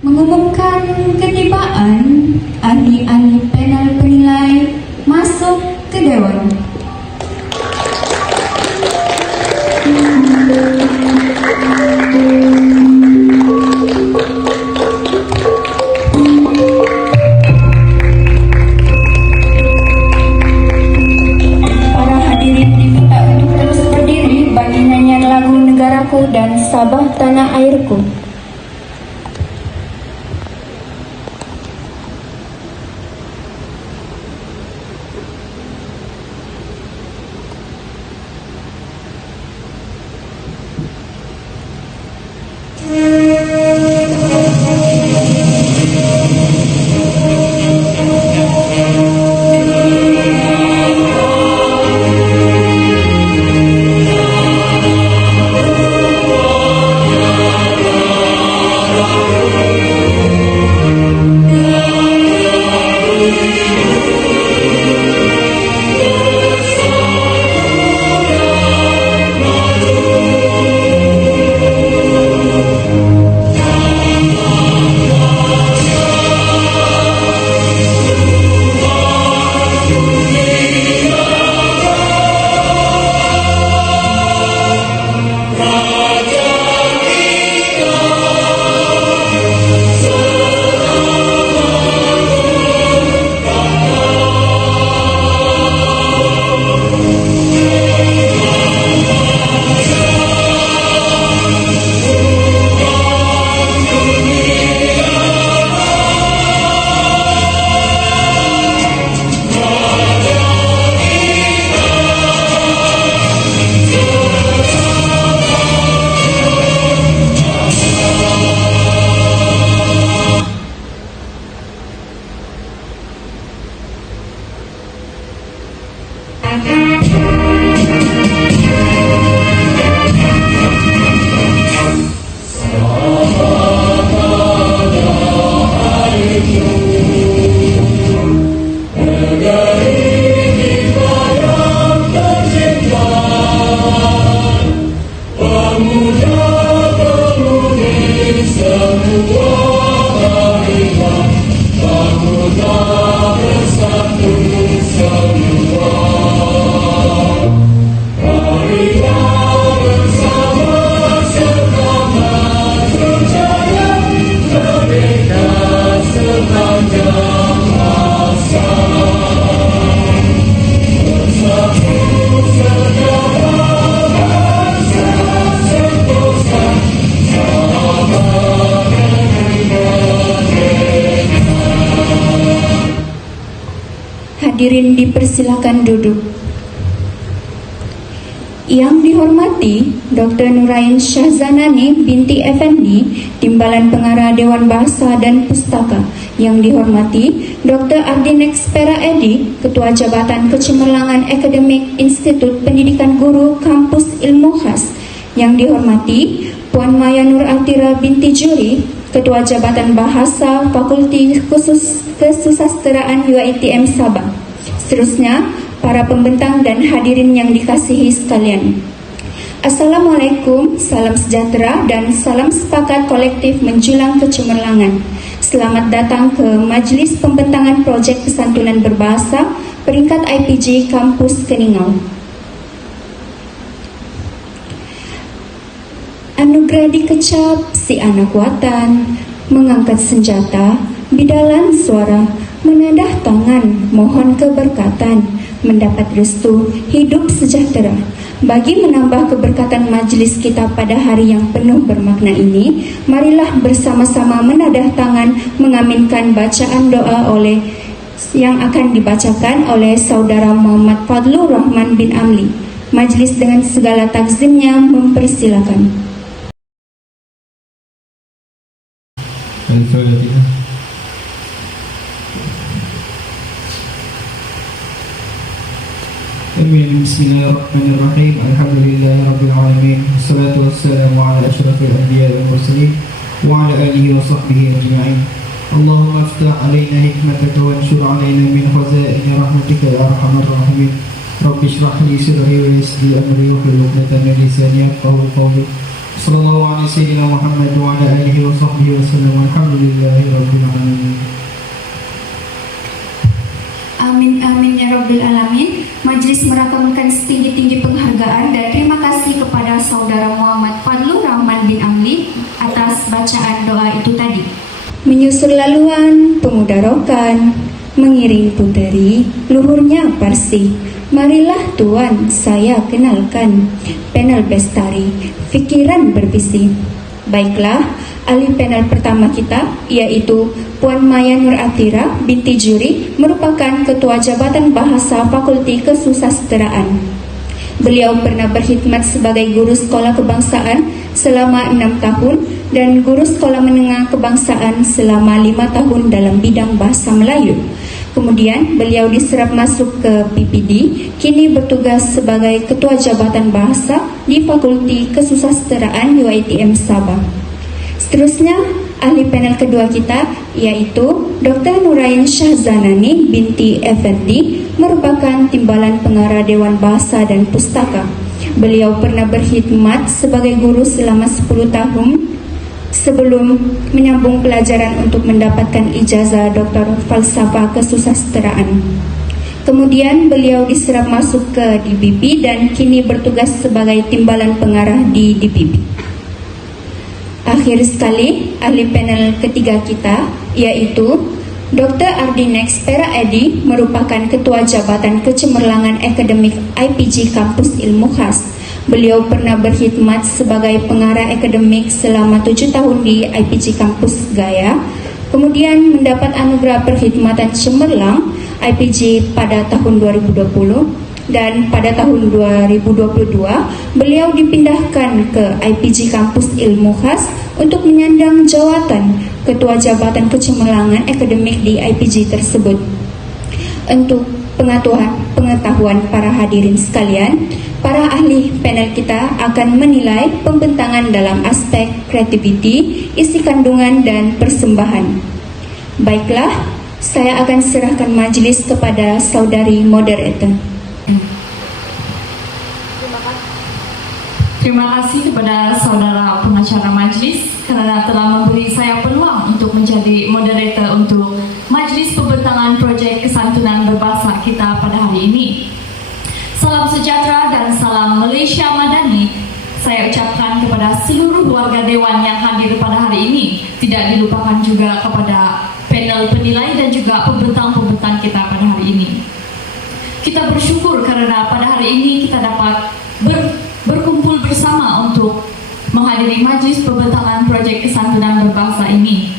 Mengumumkan ketibaan ahli-ahli panel penilai masuk ke Dewan. Para hadirin diminta untuk terus berdiri bagi nyanyian lagu Negaraku dan Sabah Tanah Airku. Hadirin dipersilakan duduk. Yang dihormati Dr. Nurain Syahzanani binti Effendi, Timbalan Pengarah Dewan Bahasa dan Pustaka. Yang dihormati Dr. Ardinex Pera Edi, Ketua Jabatan Kecemerlangan Akademik Institut Pendidikan Guru Kampus Ilmu Khas. Yang dihormati Puan Maya Nur Atira binti Juri, Ketua Jabatan Bahasa Fakulti Khusus Kesusasteraan UiTM Sabah. Seterusnya, para pembentang dan hadirin yang dikasihi sekalian. Assalamualaikum, salam sejahtera dan salam sepakat kolektif menjulang kecemerlangan. Selamat datang ke Majelis Pembentangan Projek Kesantunan Berbahasa peringkat IPG Kampus Keningau. Anugerah dikecap si anak kuatan, mengangkat senjata, bidalan suara, menadah tangan, mohon keberkatan, mendapat restu, hidup sejahtera. Bagi menambah keberkatan majelis kita pada hari yang penuh bermakna ini, marilah bersama-sama menadah tangan mengaminkan bacaan doa yang akan dibacakan oleh Saudara Muhammad Fadlur Rahman bin Amli. Majelis dengan segala takzimnya mempersilakan. Al-Fatihah. Bismillahirrahmanirrahim. Alhamdulillahirabbil alamin. Wassalatu wassalamu ala asyrafil anbiya'i wal mursalin wa ala alihi wa sahbihi ajma'in. Allahumma iftah alaina hikmataka wa anshur alaina min khazaini rahmatika ya arhamar rahimin. Rabbi shrah li sadri wa yassir li amri wa hlul 'uqdatam min lisani yafqahu qawli. Sallallahu alaihi sayyidina Muhammad wa ala alihi wa sahbihi wa sallam. Alhamdulillahi rabbil alamin. Amin amin ya Rabbil Alamin. Majelis merakamkan setinggi-tinggi penghargaan dan terima kasih kepada Saudara Muhammad Fadlur Rahman bin Amli atas bacaan doa itu tadi. Menyusul laluan pemuda rokan, mengiring puteri, luhurnya Parsi. Marilah Tuan saya kenalkan panel bestari, pikiran berbisi. Baiklah, ahli panel pertama kita yaitu Puan Maya Nur Atira binti Juri merupakan Ketua Jabatan Bahasa Fakulti Kesusasteraan. Beliau pernah berkhidmat sebagai guru sekolah kebangsaan selama 6 tahun dan guru sekolah menengah kebangsaan selama 5 tahun dalam bidang bahasa Melayu. Kemudian beliau diserap masuk ke PPD, kini bertugas sebagai Ketua Jabatan Bahasa di Fakulti Kesusasteraan UiTM Sabah. Seterusnya, ahli panel kedua kita yaitu Dr. Nurain Syahzanani binti Effendi merupakan Timbalan Pengarah Dewan Bahasa dan Pustaka. Beliau pernah berkhidmat sebagai guru selama 10 tahun sebelum menyambung pelajaran untuk mendapatkan ijazah Doktor Falsafah Kesusasteraan. Kemudian beliau diserap masuk ke DPP dan kini bertugas sebagai Timbalan Pengarah di DPP. Akhir sekali, ahli panel ketiga kita yaitu Dr. Ardinex Pera Edi merupakan Ketua Jabatan Kecemerlangan Akademik IPG Kampus Ilmu Khas. Beliau pernah berkhidmat sebagai pengarah akademik selama 7 tahun di IPG Kampus Gaya. Kemudian mendapat anugerah perkhidmatan cemerlang IPG pada tahun 2020. Dan pada tahun 2022, beliau dipindahkan ke IPG Kampus Ilmu Khas untuk menyandang jawatan Ketua Jabatan Kecemerlangan Akademik di IPG tersebut. Untuk pengetahuan para hadirin sekalian, para ahli panel kita akan menilai pembentangan dalam aspek kreativiti, isi kandungan, dan persembahan. Baiklah, saya akan serahkan majelis kepada saudari moderator. Terima kasih kepada saudara pengacara majlis kerana telah memberi saya peluang untuk menjadi moderator untuk majlis pembentangan projek kesantunan berbahasa kita pada hari ini. Salam sejahtera dan salam Malaysia Madani saya ucapkan kepada seluruh warga Dewan yang hadir pada hari ini. Tidak dilupakan juga kepada panel penilai dan juga pembentang-pembentang kita pada hari ini. Kita bersyukur kerana pada hari ini kita dapat berkumpul bersama untuk menghadiri majlis pembentangan projek kesantunan berbahasa ini.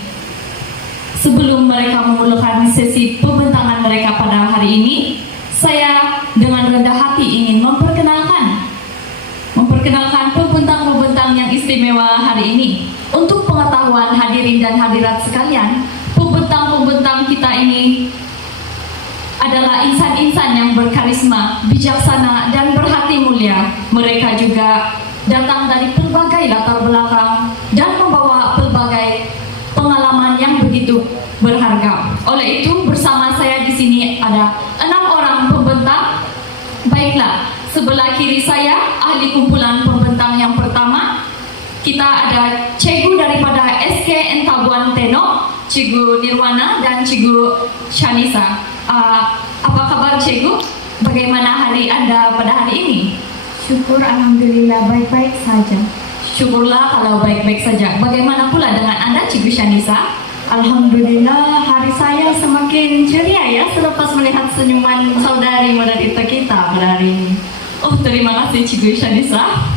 Sebelum mereka memulakan sesi pembentangan mereka pada hari ini, saya dengan rendah hati ingin memperkenalkan pembentang-pembentang yang istimewa hari ini. Untuk pengetahuan hadirin dan hadirat sekalian, pembentang-pembentang kita ini adalah insan-insan yang berkarisma, bijaksana, dan berhati mulia. Mereka juga datang dari pelbagai latar belakang dan membawa pelbagai pengalaman yang begitu berharga. Oleh itu, bersama saya di sini ada 6 orang pembentang. Baiklah, sebelah kiri saya, ahli kumpulan pembentang yang pertama, kita ada cikgu daripada SK Entabuan Tenok, Cikgu Nirwana dan Cikgu Shanisa. Apa kabar Cikgu? Bagaimana hari Anda pada hari ini? Syukur Alhamdulillah baik-baik saja. Syukurlah kalau baik-baik saja. Bagaimana pula dengan Anda Cikgu Shanisa? Alhamdulillah hari saya semakin ceria ya selepas melihat senyuman saudari moderator kita pada hari ini. Oh, terima kasih Cikgu Shanisa.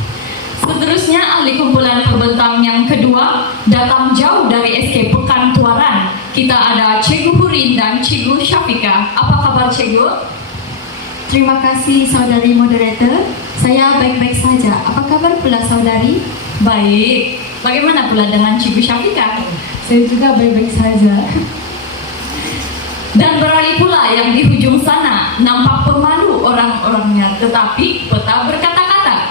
Seterusnya ahli kumpulan pembentang yang kedua datang jauh dari SK Pekan Tuaran. Kita ada Cikgu Hurin dan Cikgu Syafika. Apa kabar Cikgu? Terima kasih saudari moderator. Saya baik-baik saja. Apa kabar pula saudari? Baik. Bagaimana pula dengan Cikgu Syafika? Saya juga baik-baik saja. Dan beralih pula yang di hujung sana, nampak pemalu orang-orangnya, tetapi peta berkata-kata.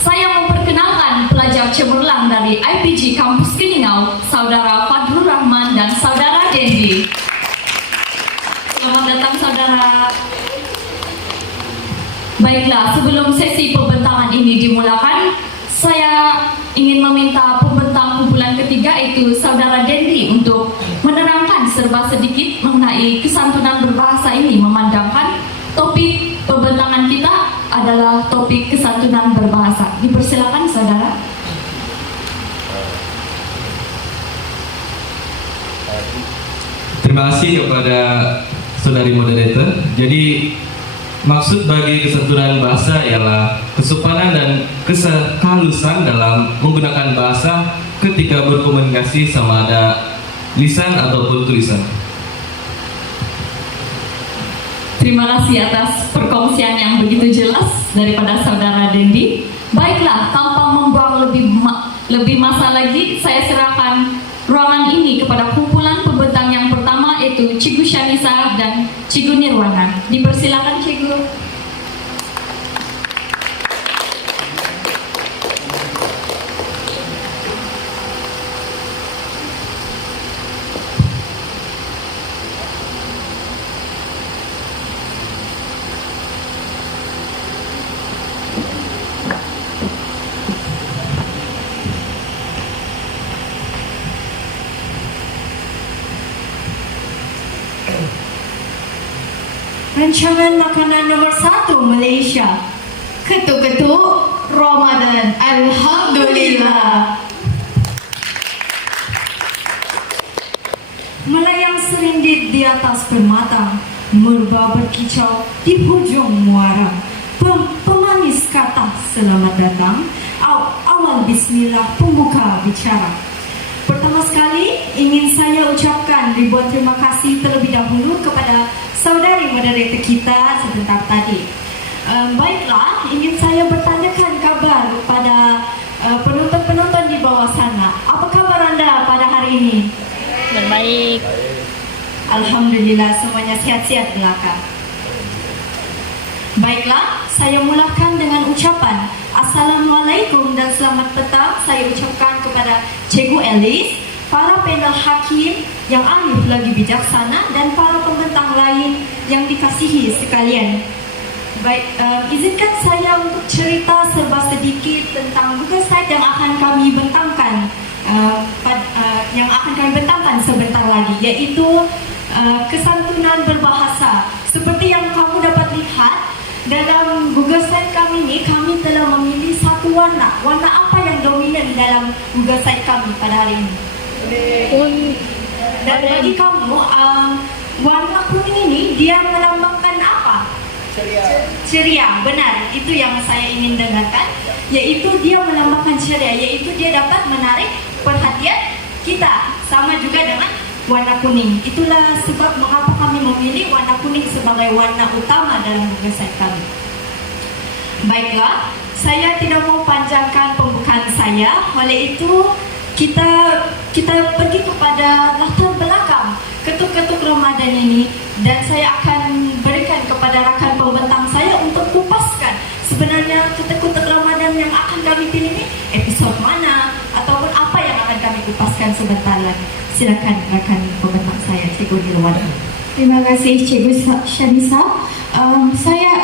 Saya memperkenalkan pelajar cemerlang dari IPG Kampus Keningau, Saudara Fadlur Rahman dan Saudara Dendi. Selamat datang saudara. Baiklah, sebelum sesi pembentangan ini dimulakan, saya ingin meminta pembentang kumpulan ketiga yaitu Saudara Dendi untuk menerangkan serba sedikit mengenai kesantunan berbahasa ini, memandangkan topik pembentangan kita adalah topik kesantunan berbahasa. Dipersilakan saudara. Terima kasih kepada saudari moderator. Jadi maksud bagi kesantunan bahasa ialah kesopanan dan kehalusan dalam menggunakan bahasa ketika berkomunikasi sama ada lisan ataupun tulisan. Terima kasih atas perkongsian yang begitu jelas daripada saudara Dendi. Baiklah, tanpa membuang lebih masa lagi, saya serahkan ruangan ini kepada kumpulan pembentang yang pertama yaitu Cikgu Syanisa dan Cikgu Nirwana. Dipersilakan Cikgu. Rancangan makanan nomor 1 Malaysia, ketuk-ketuk Ramadan. Alhamdulillah. Melayang serindit di atas permata, merba berkicau di hujung muara. Pemanis kata selamat datang, awal bismillah pembuka bicara. Pertama sekali ingin saya ucapkan ribuan terima kasih terlebih dahulu kepada saudari moderator kita sebentar tadi. Baiklah, ingin saya bertanyakan kabar kepada penonton-penonton di bawah sana. Apa kabar anda pada hari ini? Baik. Alhamdulillah, semuanya sehat-sehat belaka. Baiklah, saya mulakan dengan ucapan Assalamualaikum dan selamat petang saya ucapkan kepada Cikgu Alice, para panel hakim yang alif lagi bijaksana dan para pembentang lain yang dikasihi sekalian. Baik, izinkan saya untuk cerita serba sedikit tentang buku slide yang akan kami bentangkan sebentar lagi, yaitu kesantunan berbahasa. Seperti yang kamu dapat lihat dalam Google Slide kami ini, kami telah memilih satu warna. Warna apa yang dominan dalam Google Slide kami pada hari ini? Dan bagi kamu, warna kuning ini dia melambangkan apa? Ceria. Benar, itu yang saya ingin dengarkan. Yaitu dia melambangkan ceria, yaitu dia dapat menarik perhatian kita. Sama juga dengan warna kuning. Itulah sebab mengapa kami memilih warna kuning sebagai warna utama dalam Google Slide kami. Baiklah, saya tidak mau panjangkan pembukaan saya. Oleh itu, kita pergi kepada latar belakang ketuk-ketuk Ramadan ini, dan saya akan berikan kepada rakan pembentang saya untuk kupaskan sebenarnya ketuk-ketuk Ramadan yang akan kami pilih ini episod mana ataupun apa yang akan kami kupaskan sebentar lagi. Silakan rakan pembentang saya, Cikgu Nirwana. Terima kasih Cikgu Syanisa.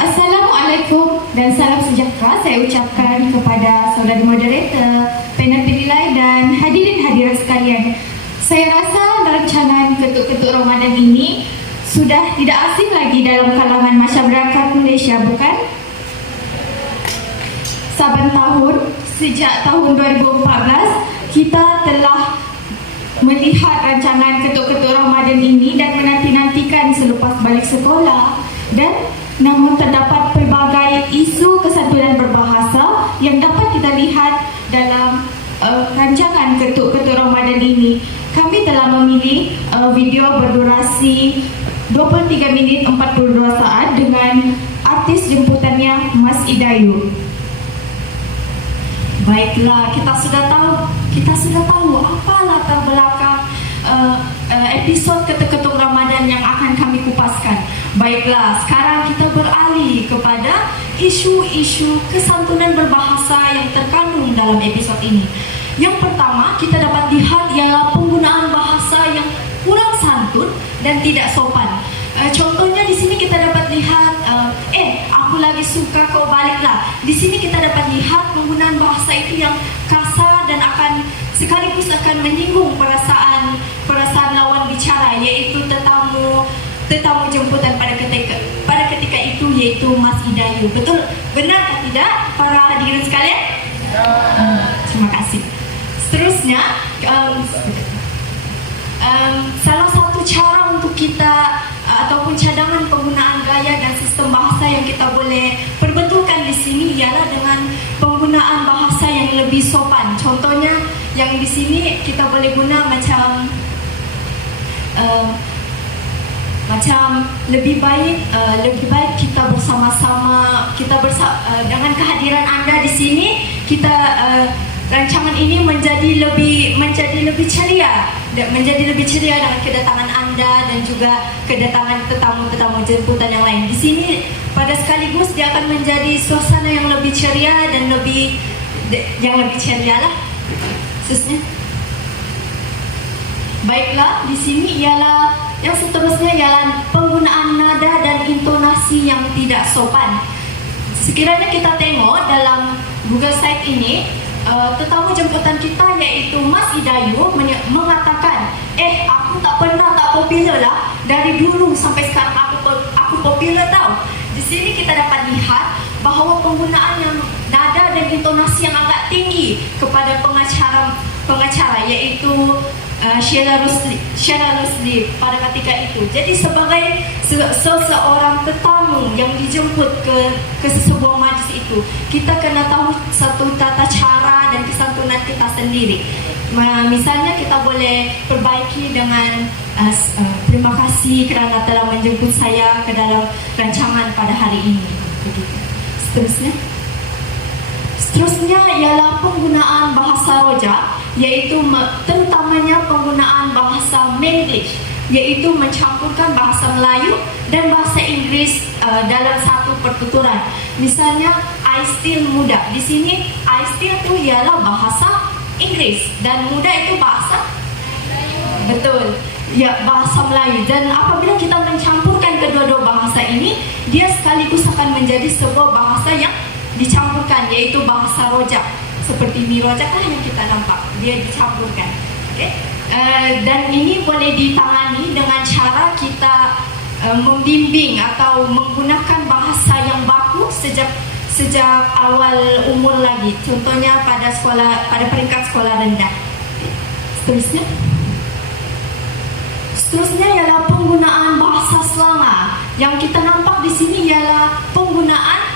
Assalamualaikum dan salam sejahtera saya ucapkan kepada saudari moderator, panel penilai dan hadirin hadirat sekalian. Saya rasa rancangan ketuk-ketuk Ramadan ini sudah tidak asing lagi dalam kalangan masyarakat Malaysia, bukan? Saban tahun, sejak tahun 2014, kita telah melihat rancangan ketuk-ketuk Ramadan ini dan menanti-nantikan selepas balik sekolah, dan namun terdapat pelbagai isu kesantunan berbahasa yang dapat kita lihat dalam rancangan ketuk-ketuk Ramadan ini. Kami telah memilih video berdurasi 23 minit 42 saat dengan artis jemputannya Mas Idayu. Baiklah, kita sudah tahu apa latar belakang episod ketuk-ketuk Ramadan yang akan kami kupaskan. Baiklah, sekarang kita beralih kepada isu-isu kesantunan berbahasa yang terkandung dalam episod ini. Yang pertama kita dapat lihat ialah penggunaan bahasa yang kurang santun dan tidak sopan. Contohnya di sini kita dapat lihat, aku lagi suka kau baliklah. Di sini kita dapat lihat penggunaan bahasa itu yang kasar dan akan sekaligus akan menyinggung perasaan lawan bicara, iaitu tetamu jemputan pada ketika itu, yaitu Mas Hidayu. Betul? Benar atau tidak para hadirin sekalian? Terima kasih. Seterusnya, salah satu cara untuk kita ataupun cadangan penggunaan gaya dan sistem bahasa yang kita boleh perbetulkan di sini ialah dengan penggunaan bahasa yang lebih sopan. Contohnya yang di sini kita boleh guna macam lebih baik kita bersama-sama, dengan kehadiran anda di sini, kita rancangan ini menjadi lebih ceria dengan kedatangan anda dan juga kedatangan tetamu jemputan yang lain. Di sini pada sekaligus dia akan menjadi suasana yang lebih ceria dan lebih ceria lah. Khususnya. Baiklah, di sini yang seterusnya ialah penggunaan nada dan intonasi yang tidak sopan. Sekiranya kita tengok dalam Google Site ini, tetamu jemputan kita yaitu Mas Hidayu mengatakan, aku tak popular lah, dari dulu sampai sekarang aku popular tau. Di sini kita dapat lihat bahawa penggunaan yang nada dan intonasi yang agak tinggi kepada pengacara yaitu Sheila Rusli pada ketika itu. Jadi sebagai seseorang tetamu yang dijemput ke sebuah majlis itu, kita kena tahu satu tata cara dan kesantunan kita sendiri. Misalnya kita boleh perbaiki dengan terima kasih kerana telah menjemput saya ke dalam rancangan pada hari ini. Begitu. Seterusnya ialah penggunaan bahasa rojak, yaitu terutamanya penggunaan bahasa Manglish, yaitu mencampurkan bahasa Melayu dan bahasa Inggris dalam satu pertuturan. Misalnya, I still muda. Di sini, I still itu ialah bahasa Inggris dan muda itu bahasa betul. Ya, bahasa Melayu. Dan apabila kita mencampurkan kedua-dua bahasa ini, dia sekaligus akan menjadi sebuah bahasa yang dicampurkan, yaitu bahasa rojak. Seperti mi rojak lah yang kita nampak, dia dicampurkan. Dan ini boleh ditangani dengan cara kita membimbing atau menggunakan bahasa yang baku sejak awal umur lagi. Contohnya pada peringkat sekolah rendah. Seterusnya ialah penggunaan bahasa Selangor. Yang kita nampak di sini ialah penggunaan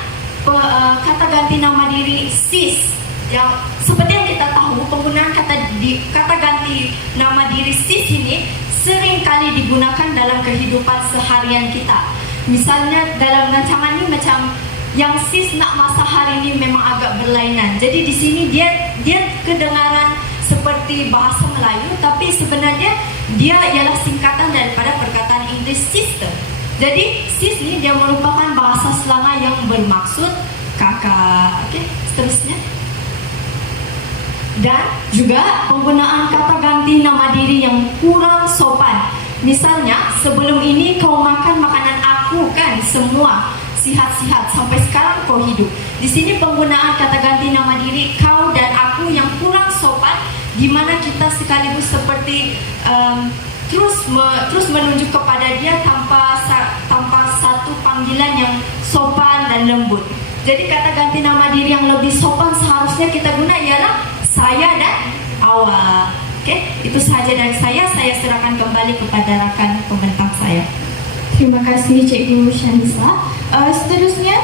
kata ganti nama diri sis. Yang seperti yang kita tahu, penggunaan kata ganti nama diri sis ini sering kali digunakan dalam kehidupan seharian kita. Misalnya dalam rancangan ini macam yang sis nak masak hari ini memang agak berlainan. Jadi di sini dia kedengaran seperti bahasa Melayu, tapi sebenarnya dia ialah singkatan daripada perkataan Inggeris sister. Jadi sis ini dia merupakan bahasa Selangor yang bermaksud kakak. Seterusnya. Dan juga penggunaan kata ganti nama diri yang kurang sopan. Misalnya, sebelum ini kau makan makanan aku kan semua sihat-sihat sampai sekarang kau hidup. Di sini penggunaan kata ganti nama diri kau dan aku yang kurang sopan, di mana kita sekaligus seperti terus menunjuk kepada dia tanpa satu panggilan yang sopan dan lembut. Jadi kata ganti nama diri yang lebih sopan seharusnya kita guna ialah saya dan awak. Itu sahaja dari saya. Saya serahkan kembali kepada rakan pembentang saya. Terima kasih Cikgu Shanisa. Seterusnya,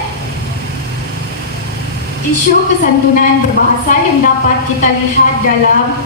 isu kesantunan berbahasa yang dapat kita lihat dalam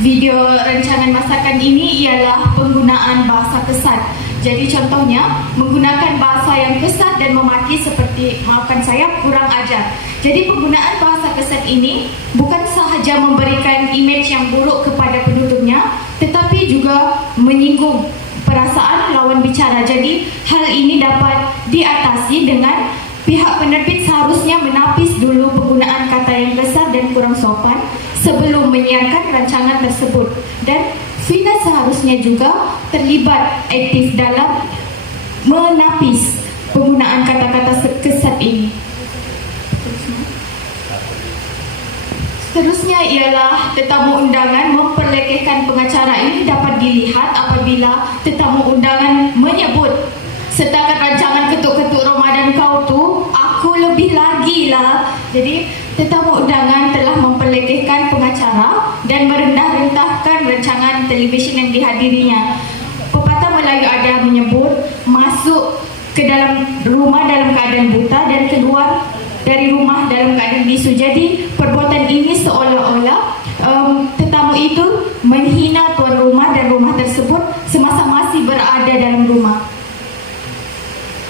video rancangan masakan ini ialah penggunaan bahasa kesat. Jadi contohnya, menggunakan bahasa yang kesat dan memaki seperti, maafkan saya, kurang ajar. Jadi penggunaan bahasa kesat ini bukan sahaja memberikan imej yang buruk kepada penutupnya, tetapi juga menyinggung perasaan lawan bicara. Jadi hal ini dapat diatasi dengan pihak penerbit seharusnya menapis dulu penggunaan kata yang kesat dan kurang sopan sebelum menyiarkan rancangan tersebut. Dan FINA seharusnya juga terlibat aktif dalam menapis penggunaan kata-kata kesat ini. Seterusnya ialah tetamu undangan memperlekehkan pengacara. Ini dapat dilihat apabila tetamu undangan menyebut, setakat rancangan ketuk-ketuk Ramadan kau tu, aku lebih lagi lah. Jadi tetamu undangan telah memperlekehkan pengacara dan merendah-rendahkan rancangan televisyen yang dihadirinya. Pepatah Melayu ada menyebut, masuk ke dalam rumah dalam keadaan buta dan keluar dari rumah dalam keadaan bisu. Jadi perbuatan ini seolah-olah tetamu itu menghina tuan rumah dan rumah tersebut semasa masih berada dalam rumah.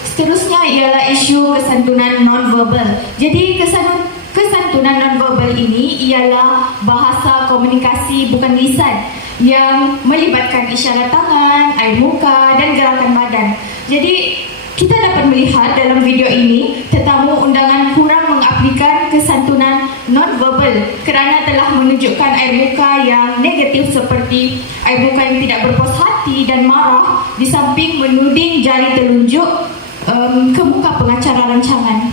Seterusnya ialah isu kesantunan non-verbal. Jadi kesantunan non-verbal ini ialah bahasa komunikasi bukan lisan yang melibatkan isyarat tangan, air muka dan gerakan badan. Jadi kita dapat melihat dalam video ini tetamu undangan kurang mengaplikan kesantunan non-verbal kerana telah menunjukkan air muka yang negatif seperti air muka yang tidak berpuas hati dan marah, di samping menuding jari telunjuk ke muka pengacara rancangan.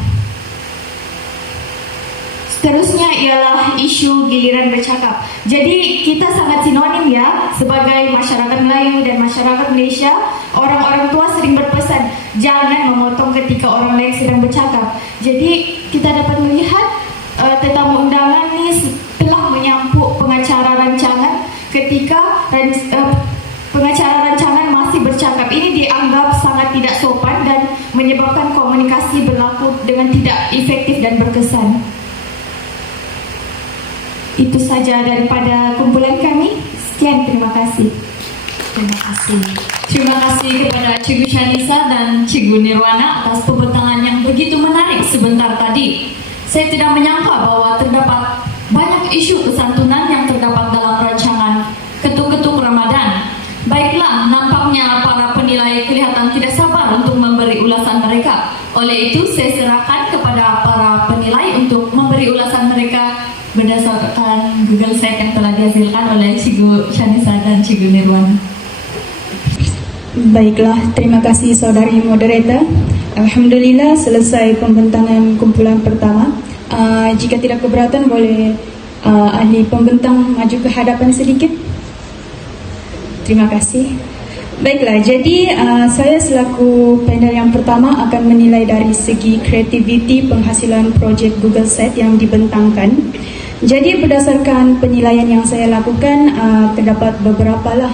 Seterusnya ialah isu giliran bercakap. Jadi kita sangat sinonim ya, sebagai masyarakat Melayu dan masyarakat Malaysia, orang-orang tua sering berpesan jangan memotong ketika orang lain sedang bercakap. Jadi kita dapat melihat tetamu undangan ni telah menyampuk pengacara rancangan ketika pengacara rancangan masih bercakap. Ini dianggap sangat tidak sopan dan menyebabkan komunikasi berlaku dengan tidak efektif dan berkesan. Itu saja daripada kumpulan kami. Sekian, terima kasih. Terima kasih. Terima kasih kepada Cikgu Shanisa dan Cikgu Nirwana atas pembentangan yang begitu menarik sebentar tadi. Saya tidak menyangka bahwa terdapat banyak isu kesantunan yang terdapat dalam rancangan ketuk-ketuk Ramadan. Baiklah, nampaknya para penilai kelihatan tidak sabar untuk memberi ulasan mereka. Oleh itu, saya serahkan kepada para penilai untuk memberi ulasan mereka berdasarkan Google Set yang telah dihasilkan oleh Cikgu Shanisa dan Cikgu Nirwana. Baiklah, terima kasih saudari moderator. Alhamdulillah selesai pembentangan kumpulan pertama. Jika tidak keberatan, boleh ahli pembentang maju ke hadapan sedikit. Terima kasih. Baiklah, jadi saya selaku panel yang pertama akan menilai dari segi kreativiti penghasilan projek Google Set yang dibentangkan. Jadi berdasarkan penilaian yang saya lakukan, terdapat beberapa lah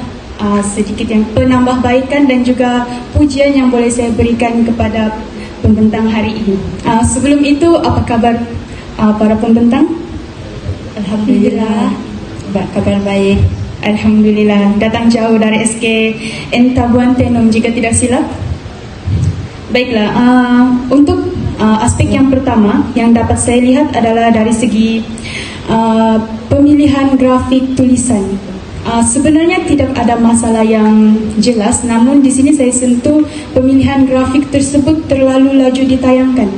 sedikit yang penambahbaikan dan juga pujian yang boleh saya berikan kepada pembentang hari ini. Sebelum itu, apa kabar para pembentang? Alhamdulillah. Kabar baik. Alhamdulillah. Datang jauh dari SK Entabuan Tenom jika tidak silap. Baiklah, untuk aspek yang pertama yang dapat saya lihat adalah dari segi pemilihan grafik tulisan. Sebenarnya tidak ada masalah yang jelas, namun di sini saya sentuh pemilihan grafik tersebut terlalu laju ditayangkan,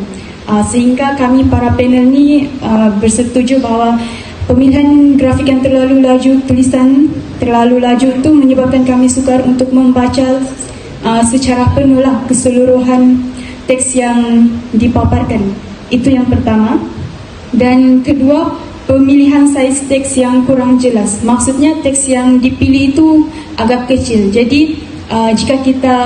sehingga kami para panel ni bersetuju bahwa pemilihan grafik yang terlalu laju, tulisan terlalu laju itu menyebabkan kami sukar untuk membaca secara penuh lah keseluruhan teks yang dipaparkan. Itu yang pertama. Dan kedua, pemilihan size teks yang kurang jelas. Maksudnya teks yang dipilih itu agak kecil. Jadi jika kita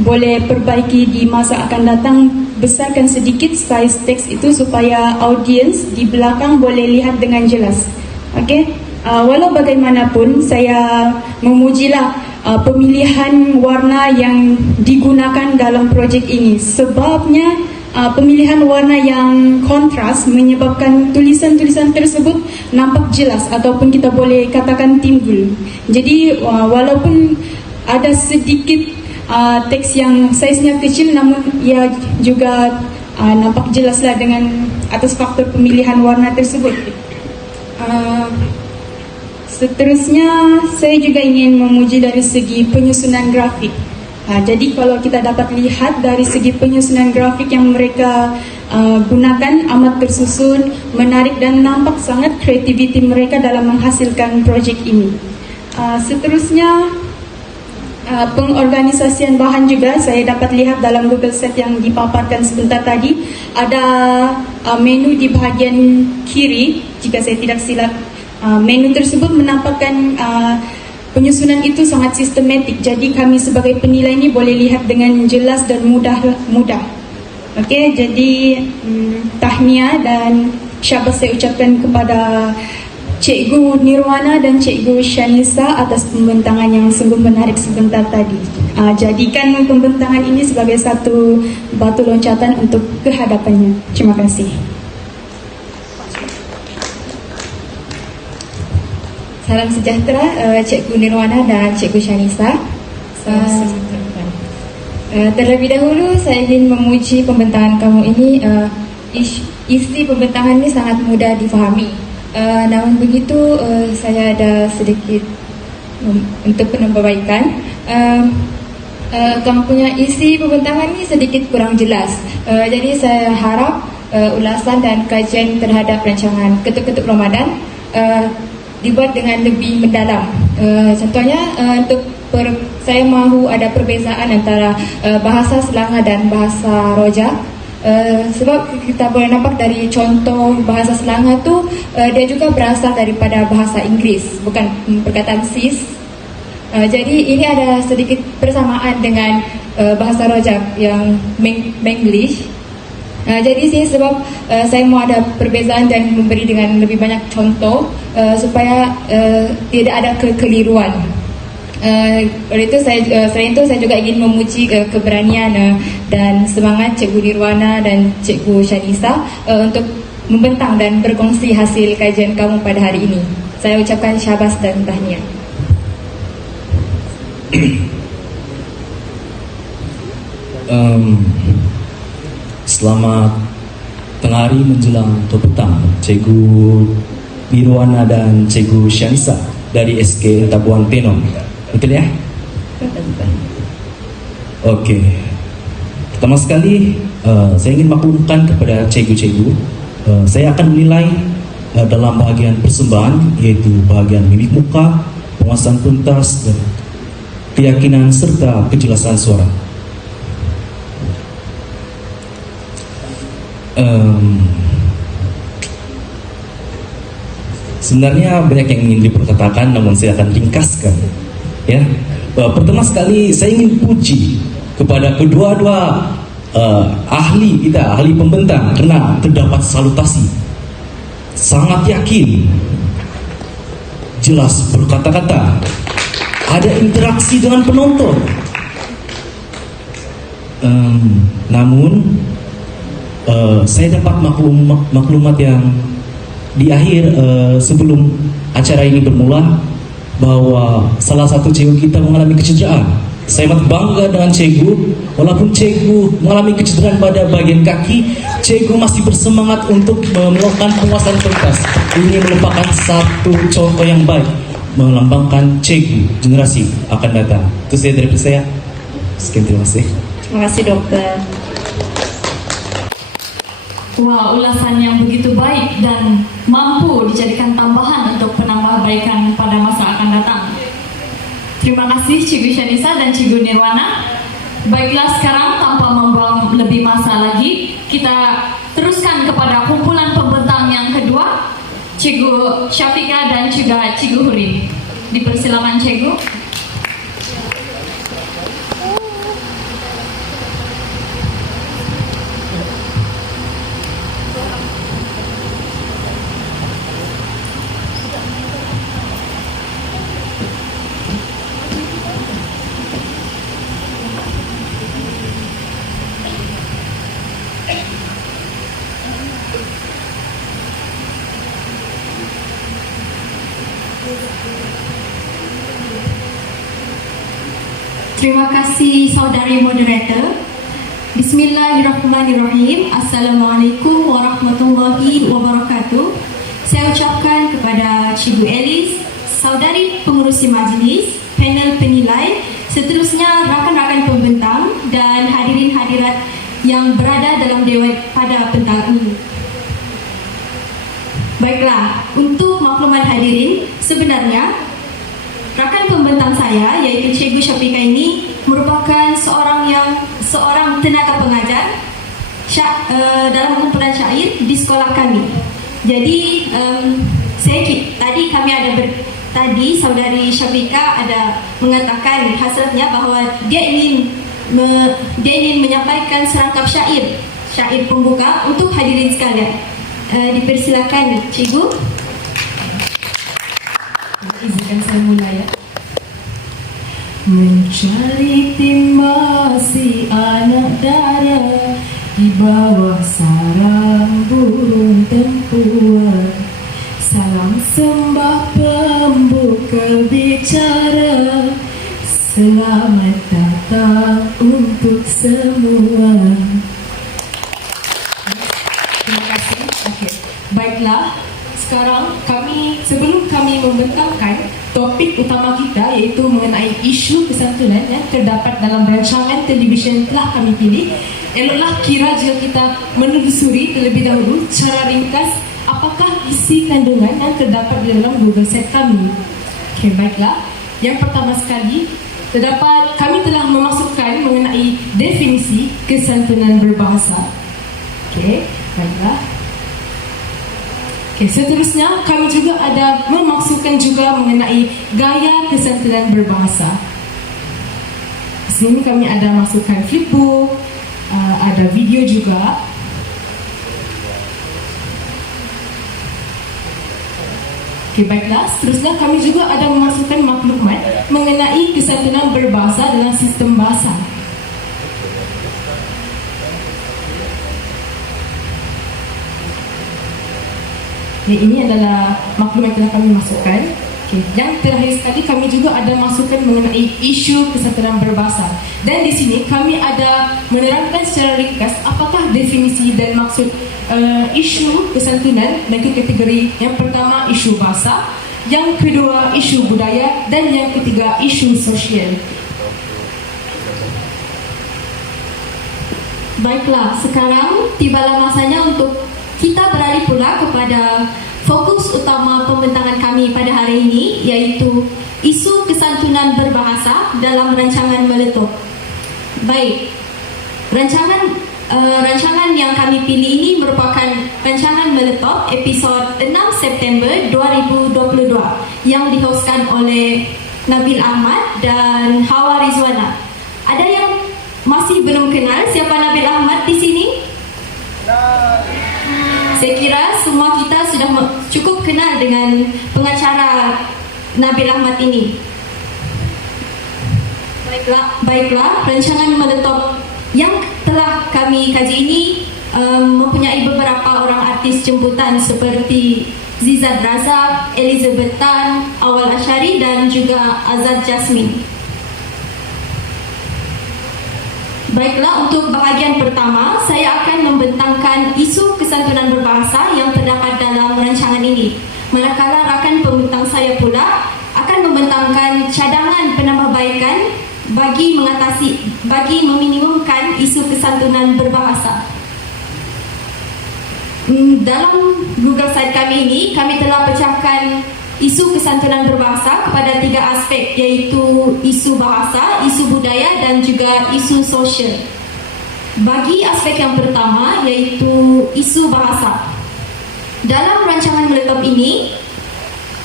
boleh perbaiki di masa akan datang, besarkan sedikit size teks itu supaya audiens di belakang boleh lihat dengan jelas. Okey? Walau bagaimanapun, saya memujilah pemilihan warna yang digunakan dalam projek ini. Sebabnya pemilihan warna yang kontras menyebabkan tulisan-tulisan tersebut nampak jelas ataupun kita boleh katakan timbul. Jadi walaupun ada sedikit teks yang saiznya kecil, namun ia juga nampak jelaslah dengan atas faktor pemilihan warna tersebut. Seterusnya, saya juga ingin memuji dari segi penyusunan grafik. Jadi kalau kita dapat lihat dari segi penyusunan grafik yang mereka gunakan amat tersusun, menarik dan nampak sangat kreativiti mereka dalam menghasilkan projek ini. Seterusnya, pengorganisasian bahan juga saya dapat lihat dalam Google Set yang dipaparkan sebentar tadi. Ada menu di bahagian kiri, jika saya tidak silap, menu tersebut menampakkan penyusunan itu sangat sistematik. Jadi kami sebagai penilai ini boleh lihat dengan jelas dan mudah. Okey, jadi tahniah dan syabas saya ucapkan kepada Cikgu Nirwana dan Cikgu Shanisa atas pembentangan yang sungguh menarik sebentar tadi. Jadikan pembentangan ini sebagai satu batu loncatan untuk kehadapannya. Terima kasih. Salam sejahtera Cikgu Nirwana dan Cikgu Shanisa. Terlebih dahulu saya ingin memuji pembentangan kamu ini. Isi pembentangan ini sangat mudah difahami. Namun begitu saya ada sedikit untuk penambahbaikan. Kamu punya isi pembentangan ini sedikit kurang jelas. Jadi saya harap ulasan dan kajian terhadap rancangan ketuk-ketuk Ramadan dibuat dengan lebih mendalam. Contohnya untuk saya mahu ada perbezaan antara bahasa Selangor dan bahasa Rojak. Sebab kita boleh nampak dari contoh bahasa Selangor tu dia juga berasal daripada bahasa Inggeris, bukan perkataan sis. Jadi ini ada sedikit persamaan dengan bahasa Rojak yang Menglish. Jadi sebab saya mau ada perbezaan dan memberi dengan lebih banyak contoh supaya tidak ada kekeliruan. Oleh itu selain itu saya juga ingin memuji keberanian dan semangat Cikgu Nirwana dan Cikgu Shanisa untuk membentang dan berkongsi hasil kajian kamu pada hari ini. Saya ucapkan syabas dan tahniah. Selamat tengah hari menjelang petang, Cikgu Nirwana dan Cikgu Shanisa dari SK Tabuan Penom. Betul ya? Okey. Pertama sekali, saya ingin maklumkan kepada cikgu-cikgu, saya akan menilai dalam bahagian persembahan, iaitu bahagian mimik muka, penguasaan tuntas, dan keyakinan serta kejelasan suara. Sebenarnya banyak yang ingin diperkatakan, namun saya akan ringkaskan. Ya, pertama sekali saya ingin puji kepada kedua-dua ahli kita, ahli pembentang, kerana terdapat salutasi. Sangat yakin, jelas berkata-kata, ada interaksi dengan penonton. Namun saya dapat maklumat yang di akhir sebelum acara ini bermula, bahwa salah satu cikgu kita mengalami kecederaan. Saya amat bangga dengan cikgu. Walaupun cikgu mengalami kecederaan pada bagian kaki, cikgu masih bersemangat untuk melakukan penguasaan tuntas. Ini merupakan satu contoh yang baik, melambangkan cikgu generasi akan datang. Itu saya dari saya. Sekian, terima kasih. Terima kasih dokter. Wah, ulasan yang begitu baik dan mampu dijadikan tambahan untuk penambahbaikan pada masa akan datang. Terima kasih Cikgu Shanisa dan Cikgu Nirwana. Baiklah, sekarang tanpa membuang lebih masa lagi, kita teruskan kepada kumpulan pembentang yang kedua, Cikgu Syafika dan juga Cikgu Hurin. Dipersilakan Cikgu. Terima kasih saudari moderator. Bismillahirrahmanirrahim. Assalamualaikum warahmatullahi wabarakatuh. Saya ucapkan kepada Cikgu Elis, saudari pengurusi majlis, panel penilai, seterusnya rakan-rakan pembentang dan hadirin hadirat yang berada dalam dewan pada petang ini. Baiklah, untuk maklumat hadirin, sebenarnya rakan pembentang saya, iaitu Cikgu Syafika ini merupakan seorang tenaga pengajar. dalam kumpulan syair di sekolah kami. Jadi tadi kami ada tadi saudari Syafika ada mengatakan hasratnya bahwa dia ingin menyampaikan serangkap syair pembuka untuk hadirin sekalian. Dipersilakan Cikgu. Izinkan saya mulai ya. Mencari timba si anak dara di bawah sarang burung tempur. Salam sembah pembuka bicara, selamat datang untuk semua. Terima kasih. Okay. Baiklah, sekarang sebelum kami membentangkan topik utama kita iaitu mengenai isu kesantunan yang terdapat dalam rancangan televisyen telah kami pilih, eloklah kira jika kita menelusuri terlebih dahulu secara ringkas apakah isi kandungan yang terdapat di dalam Google Set kami. Okay, baiklah. Yang pertama sekali, kami telah memasukkan mengenai definisi kesantunan berbahasa. Okay, baiklah. Okay, seterusnya kami juga ada memasukkan juga mengenai gaya kesantunan berbahasa. Di sini kami ada masukkan flipbook, ada video juga. Okay, baiklah. Seterusnya kami juga ada memasukkan maklumat mengenai kesantunan berbahasa dalam sistem bahasa. Ini adalah maklumat yang telah kami masukkan. Okay. Yang terakhir sekali kami juga ada masukkan mengenai isu kesantunan berbahasa. Dan di sini kami ada menerangkan secara ringkas apakah definisi dan maksud isu kesantunan menurut kategori yang pertama isu bahasa, yang kedua isu budaya, dan yang ketiga isu sosial. Baiklah, sekarang tibalah masanya untuk kita beralih pula kepada fokus utama pembentangan kami pada hari ini, yaitu isu kesantunan berbahasa dalam rancangan meletup. Baik, rancangan yang kami pilih ini merupakan rancangan meletup episod 6 September 2022 yang dihostkan oleh Nabil Ahmad dan Hawa Rizwana. Ada yang masih belum kenal siapa Nabil Ahmad di sini? Saya kira semua kita sudah cukup kenal dengan pengacara Nabil Ahmad ini. Baiklah, rancangan meletup yang telah kami kaji ini mempunyai beberapa orang artis jemputan seperti Zizad Razak, Elizabeth Tan, Awal Asyari dan juga Azad Jasmine. Baiklah, untuk bahagian pertama, saya akan membentangkan isu kesantunan berbahasa yang terdapat dalam rancangan ini. Manakala rakan pembentang saya pula akan membentangkan cadangan penambahbaikan bagi meminimumkan isu kesantunan berbahasa. Dalam Google Site kami ini, kami telah pecahkan isu kesantunan berbahasa kepada 3 aspek, iaitu isu bahasa, isu budaya dan juga isu sosial. Bagi aspek yang pertama, yaitu isu bahasa. Dalam rancangan meletup ini,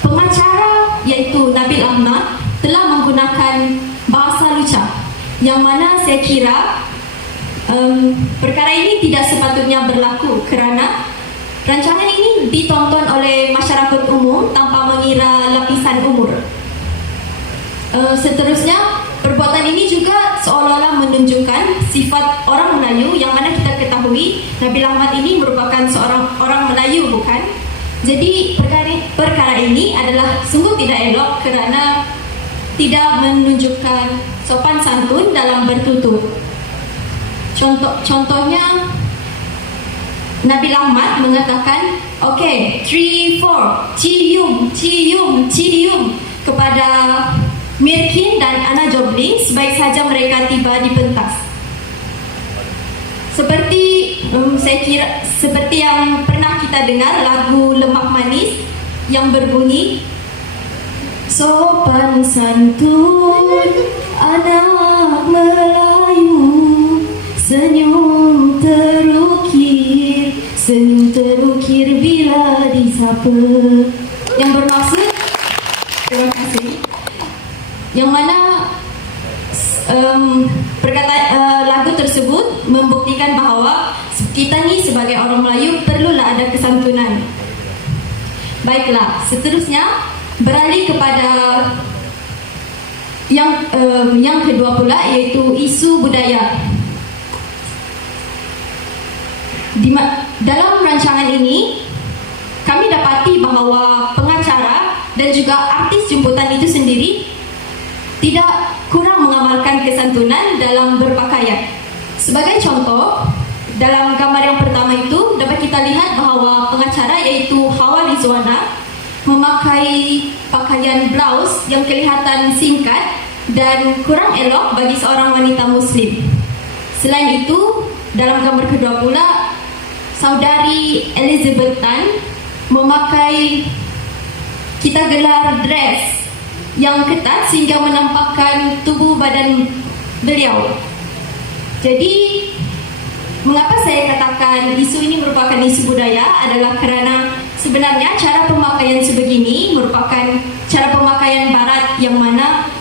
pengacara yaitu Nabil Ahmad telah menggunakan bahasa lucah, yang mana saya kira perkara ini tidak sepatutnya berlaku kerana rancangan ini ditonton oleh masyarakat umum tanpa mengira lapisan umur. Seterusnya, perbuatan ini juga seolah-olah menunjukkan sifat orang Melayu, yang mana kita ketahui Nabil Ahmad ini merupakan seorang orang Melayu, bukan? Jadi perkara ini adalah sungguh tidak elok kerana tidak menunjukkan sopan santun dalam bertutur. Contohnya, Nabil Ahmad mengatakan, okay, 3, 4, cium, cium, cium kepada Mirkin dan Ana Jobling sebaik saja mereka tiba di pentas. Seperti yang pernah kita dengar lagu Lemak Manis yang berbunyi, sopan santun anak Melayu, senyum terus yang bermaksud, terima kasih, yang mana lagu tersebut membuktikan bahawa kita ni sebagai orang Melayu perlulah ada kesantunan. Baiklah, seterusnya beralih kepada yang kedua pula, iaitu isu budaya. Dalam rancangan ini kami dapati bahawa pengacara dan juga artis jemputan itu sendiri tidak kurang mengamalkan kesantunan dalam berpakaian. Sebagai contoh, dalam gambar yang pertama itu dapat kita lihat bahawa pengacara iaitu Hawa Rizwana memakai pakaian blouse yang kelihatan singkat dan kurang elok bagi seorang wanita muslim. Selain itu, dalam gambar kedua pula, saudari Elizabeth Tan memakai kita gelar dress yang ketat sehingga menampakkan tubuh badan beliau. Jadi, mengapa saya katakan isu ini merupakan isu budaya adalah kerana sebenarnya cara pemakaian sebegini merupakan cara pemakaian barat yang mana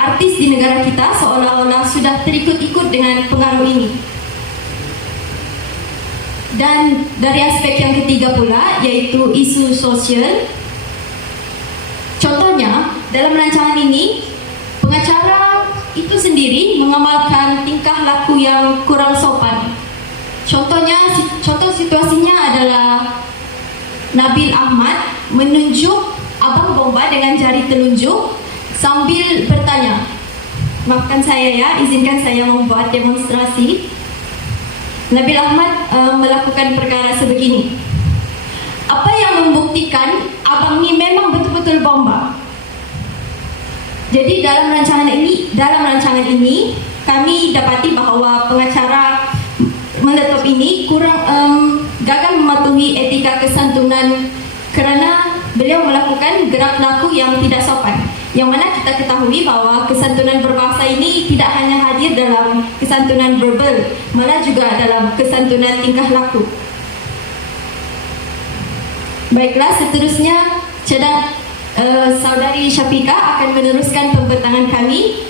artis di negara kita seolah-olah sudah terikut-ikut dengan pengaruh ini. Dan dari aspek yang ketiga pula, yaitu isu sosial. Contohnya, dalam rancangan ini, pengacara itu sendiri mengamalkan tingkah laku yang kurang sopan. Contoh situasinya adalah Nabil Ahmad menunjuk Abang Bomba dengan jari telunjuk sambil bertanya. Maafkan saya ya, izinkan saya membuat demonstrasi. Nabil Ahmad melakukan perkara sebegini. Apa yang membuktikan abang ni memang betul-betul bomba? Jadi dalam rancangan ini kami dapati bahawa pengacara meletop ini gagal mematuhi etika kesantunan kerana beliau melakukan gerak laku yang tidak sopan. Yang mana kita ketahui bahawa kesantunan berbahasa ini tidak hanya hadir dalam kesantunan verbal, malah juga dalam kesantunan tingkah laku. Baiklah, seterusnya Saudari Syafika akan meneruskan pembentangan kami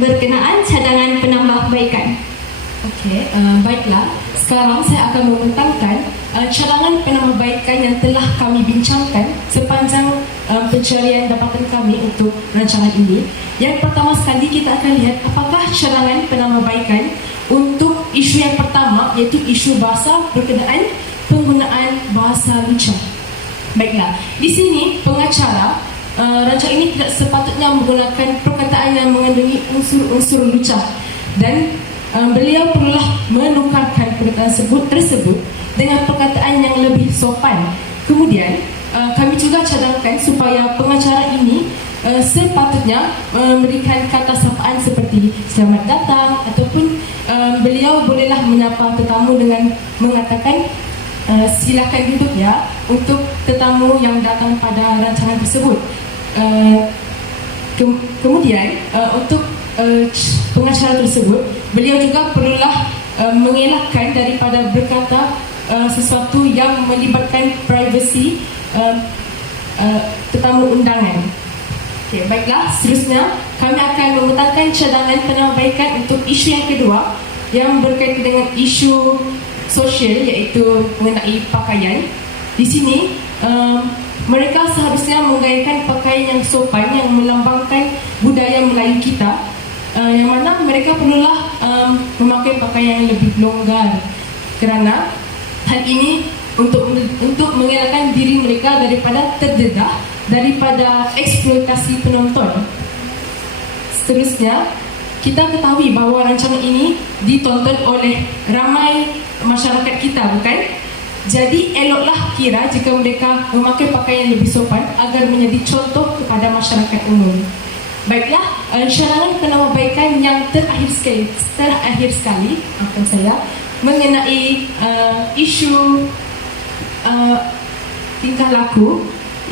berkenaan cadangan penambahbaikan. Okey, baiklah. Sekarang saya akan membentangkan cadangan penambahbaikan yang telah kami bincangkan sepanjang pencarian dapatan kami untuk rancangan ini. Yang pertama sekali kita akan lihat apakah cadangan penambahbaikan untuk isu yang pertama, iaitu isu bahasa berkenaan penggunaan bahasa lucah. Baiklah, di sini pengacara rancangan ini tidak sepatutnya menggunakan perkataan yang mengandungi unsur-unsur lucah dan beliau perlulah menukarkan perkataan tersebut dengan perkataan yang lebih sopan. Kemudian kami juga cadangkan supaya pengacara ini sepatutnya memberikan kata sapaan seperti selamat datang, ataupun beliau bolehlah menyapa tetamu dengan mengatakan silakan duduk ya, untuk tetamu yang datang pada rancangan tersebut. Kemudian untuk pengacara tersebut, beliau juga perlulah mengelakkan daripada berkata sesuatu yang melibatkan privasi tetamu undangan. Okay, baiklah, seterusnya kami akan membentangkan cadangan penambahbaikan untuk isu yang kedua yang berkaitan dengan isu sosial, iaitu mengenai pakaian. Di sini mereka seharusnya menggayakan pakaian yang sopan yang melambangkan budaya Melayu kita, yang mana mereka perlulah memakai pakaian yang lebih longgar kerana hal ini untuk mengelakkan diri mereka daripada terdedah daripada eksploitasi penonton. Seterusnya, kita ketahui bahawa rancangan ini ditonton oleh ramai masyarakat kita, bukan? Jadi eloklah kira jika mereka memakai pakaian lebih sopan agar menjadi contoh kepada masyarakat umum. Baiklah, cadangan penambahbaikan yang terakhir sekali maafkan saya, mengenai isu tingkah laku,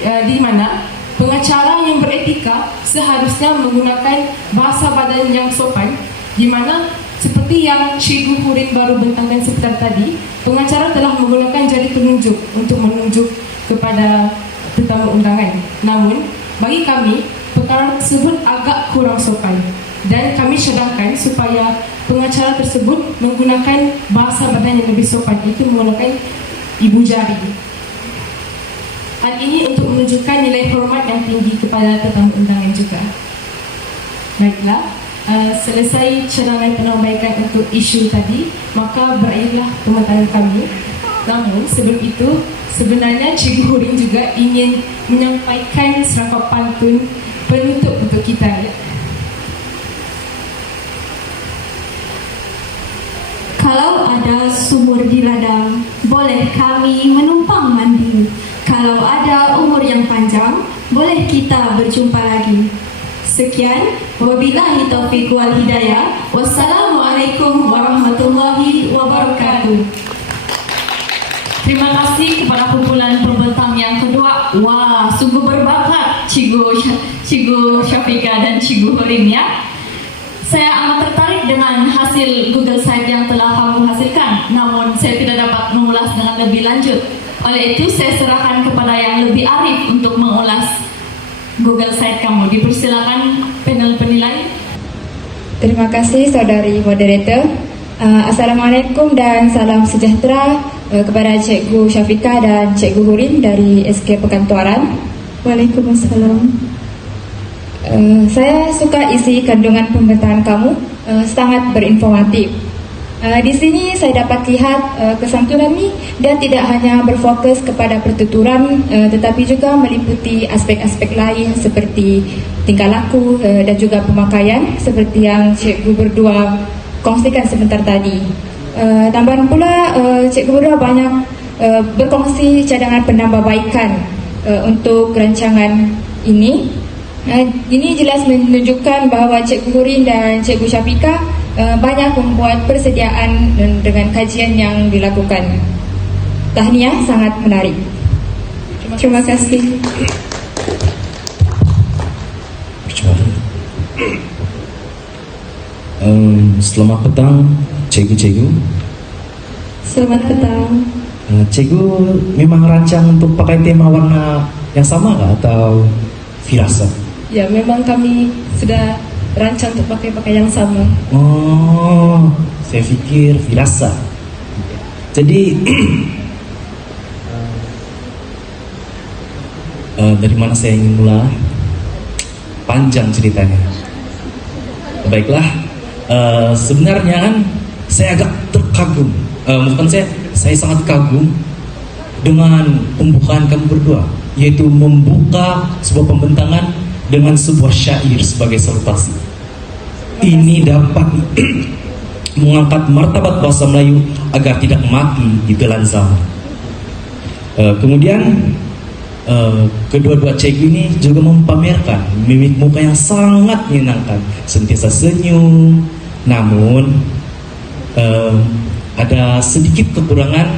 di mana pengacara yang beretika seharusnya menggunakan bahasa badan yang sopan, di mana seperti yang Cikgu Hurin baru bentangkan sebentar tadi, pengacara telah menggunakan jari telunjuk untuk menunjuk kepada tetamu undangan. Namun, bagi kami, perkara tersebut agak kurang sopan dan kami cadangkan supaya pengacara tersebut menggunakan bahasa badan yang lebih sopan, iaitu menggunakan ibu jari. Hal ini untuk menunjukkan nilai hormat yang tinggi kepada tetamu undangan juga. Baiklah, selesai cadangan penambahkan untuk isu tadi, maka berakhirlah pementaran kami. Namun sebelum itu, sebenarnya Cikgu Hurin juga ingin menyampaikan serangkap pantun penutup untuk kita. Kalau ada sumur di ladang, boleh kami menumpang mandi. Kalau ada umur yang panjang, boleh kita berjumpa lagi. Sekian, wabillahi taufiq wal hidayah. Wassalamualaikum warahmatullahi wabarakatuh. Terima kasih kepada kumpulan pembentang yang kedua. Wah, sungguh berbakat Cikgu Syafika dan Cikgu Hurin ya. Saya amat tertarik dengan hasil Google Site yang telah kamu hasilkan. Namun saya tidak dapat mengulas dengan lebih lanjut. Oleh itu saya serahkan kepada yang lebih arif untuk mengulas Google Site kamu. Dipersilakan panel penilai. Terima kasih saudari moderator. Assalamualaikum dan salam sejahtera kepada Cikgu Syafika dan Cikgu Hurin dari SK Pekantuaran. Waalaikumsalam. Saya suka isi kandungan pembentahan kamu, sangat berinformatif. Di sini saya dapat lihat kesantunan ini dia tidak hanya berfokus kepada pertuturan, tetapi juga meliputi aspek-aspek lain seperti tingkah laku dan juga pemakaian seperti yang cikgu berdua kongsikan sebentar tadi. Tambahan pula cikgu berdua banyak berkongsi cadangan penambahbaikan untuk rancangan ini. Ini jelas menunjukkan bahawa Cikgu Hurin dan Cikgu Syafika banyak membuat persediaan dengan kajian yang dilakukan. Tahniah sangat menarik. Terima kasih. Selamat petang, cikgu-cikgu. Selamat petang. Cikgu memang rancang untuk pakai tema warna yang sama kah atau firasat? Ya, memang kami sudah rancang untuk pakai pakaian yang sama. Oh, saya fikir firasat. Jadi dari mana saya ingin mulai? Panjang ceritanya. Baiklah, sebenarnya kan saya agak terkagum. Bukan saya sangat kagum dengan pembukaan kamu berdua, yaitu membuka sebuah pembentangan dengan sebuah syair sebagai salutasi. Ini dapat mengangkat martabat bahasa Melayu agar tidak mati di telan zaman. Kemudian kedua-dua cikgu ini juga mempamerkan mimik muka yang sangat menyenangkan, sentiasa senyum. Namun ada sedikit kekurangan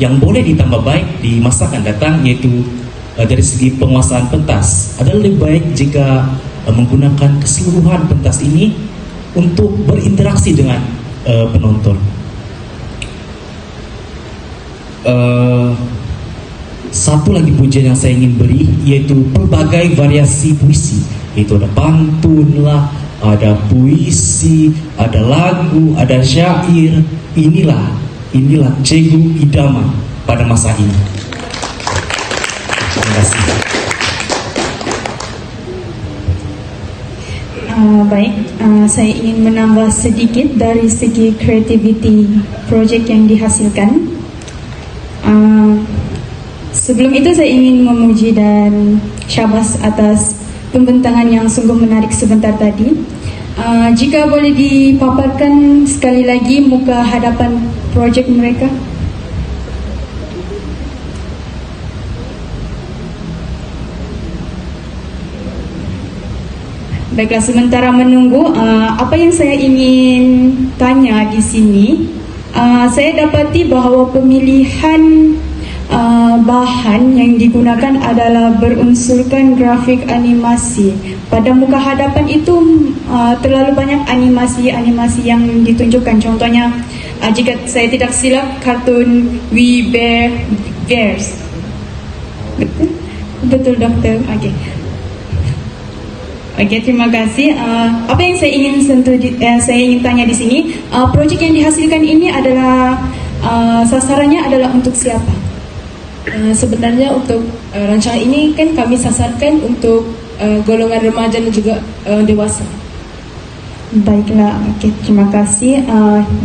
yang boleh ditambah baik di masa akan datang, yaitu dari segi penguasaan pentas. Adalah lebih baik jika menggunakan keseluruhan pentas ini untuk berinteraksi dengan penonton. Satu lagi pujian yang saya ingin beri, yaitu pelbagai variasi puisi. Yaitu ada pantun lah, ada puisi, ada lagu, ada syair. Inilah cikgu idaman pada masa ini. Terima kasih. Baik, saya ingin menambah sedikit dari segi creativity project yang dihasilkan. Sebelum itu saya ingin memuji dan syabas atas pembentangan yang sungguh menarik sebentar tadi. Jika boleh dipaparkan sekali lagi muka hadapan projek mereka. Baiklah, sementara menunggu, apa yang saya ingin tanya di sini, saya dapati bahawa pemilihan bahan yang digunakan adalah berunsurkan grafik animasi. Pada muka hadapan itu terlalu banyak animasi yang ditunjukkan. Contohnya, jika saya tidak silap, kartun We Bear Bears. Betul? Betul, doktor. Okey. Okey, terima kasih. Apa yang saya ingin saya ingin tanya di sini, projek yang dihasilkan ini adalah sasarannya adalah untuk siapa? Sebenarnya untuk rancangan ini kan kami sasarkan untuk golongan remaja dan juga dewasa. Baiklah, okey, terima kasih.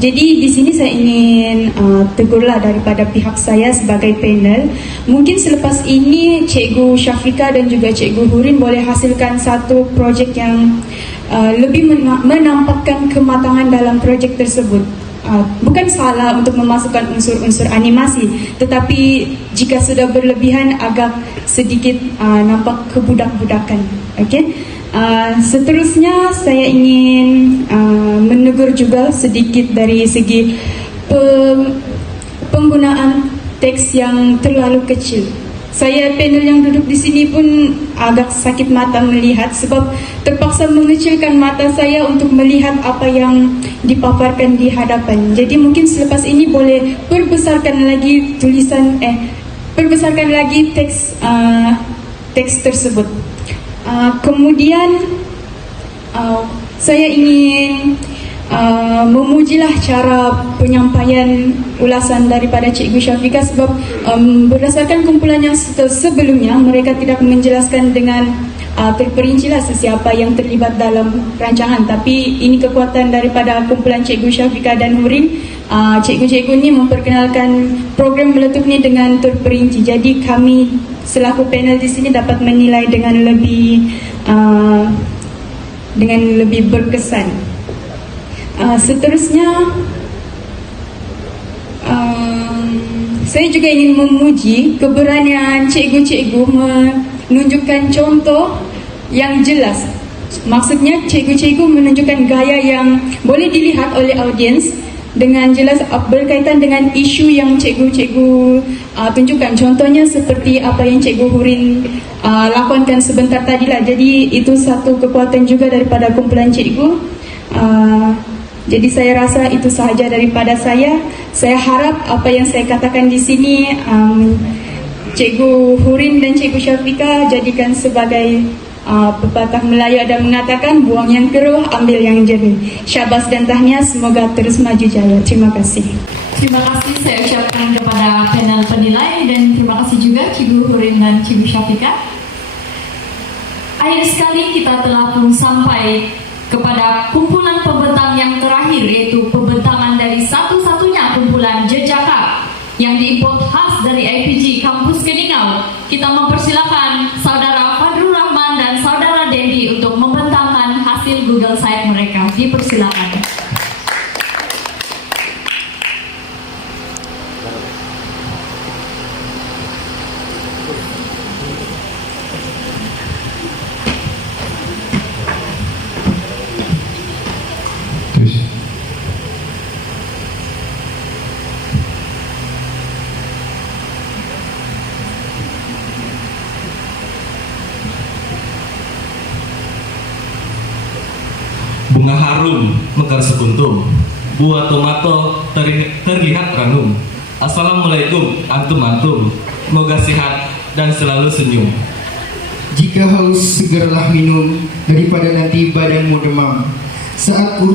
Jadi di sini saya ingin tegurlah daripada pihak saya sebagai panel. Mungkin selepas ini Cikgu Syafika dan juga Cikgu Hurin boleh hasilkan satu projek yang lebih menampakkan kematangan dalam projek tersebut. Bukan salah untuk memasukkan unsur-unsur animasi, tetapi jika sudah berlebihan agak sedikit nampak kebudak-budakan. Okey. Seterusnya saya ingin menegur juga sedikit dari segi penggunaan teks yang terlalu kecil. Saya panel yang duduk di sini pun agak sakit mata melihat sebab terpaksa mengecilkan mata saya untuk melihat apa yang dipaparkan di hadapan. Jadi mungkin selepas ini boleh perbesarkan lagi perbesarkan lagi teks tersebut. Kemudian saya ingin memujilah cara penyampaian ulasan daripada Cikgu Syafika sebab berdasarkan kumpulan yang sebelumnya mereka tidak menjelaskan dengan terperincilah sesiapa yang terlibat dalam rancangan, tapi ini kekuatan daripada kumpulan Cikgu Syafika dan Hurin. Cikgu-cikgu ini memperkenalkan program meletup ini dengan terperinci, jadi kami selaku panel di sini dapat menilai dengan lebih berkesan. Seterusnya saya juga ingin memuji keberanian cikgu-cikgu menunjukkan contoh yang jelas. Maksudnya cikgu-cikgu menunjukkan gaya yang boleh dilihat oleh audiens dengan jelas berkaitan dengan isu yang cikgu-cikgu tunjukkan. Contohnya seperti apa yang Cikgu Hurin lakonkan sebentar tadilah. Jadi itu satu kekuatan juga daripada kumpulan cikgu. Jadi saya rasa itu sahaja daripada saya. Saya harap apa yang saya katakan di sini Cikgu Hurin dan Cikgu Syafika jadikan sebagai pepatah Melayu ada mengatakan buang yang keruh, ambil yang jernih. Syabas dan tahniah, semoga terus maju jaya. Terima kasih. Terima kasih saya ucapkan kepada panel penilai dan terima kasih juga Cikgu Hurin dan Cikgu Syafika. Akhir sekali kita telah pun sampai kepada kumpulan pembentang yang terakhir, yaitu pembentangan dari satu-satunya kumpulan jejaka yang diimport khas dari IPG Kampus Keningau. Kita mempersilakan Saudara Fadrul Rahman dan Saudara Dendi untuk membentangkan hasil Google Site mereka. Dipersilakan. Bunga harum mekar sekuntum, buah tomato terlihat ranum. Assalamualaikum antum-antum, moga sehat dan selalu senyum. Jika haus segeralah minum, daripada nanti badanmu demam. Saat ku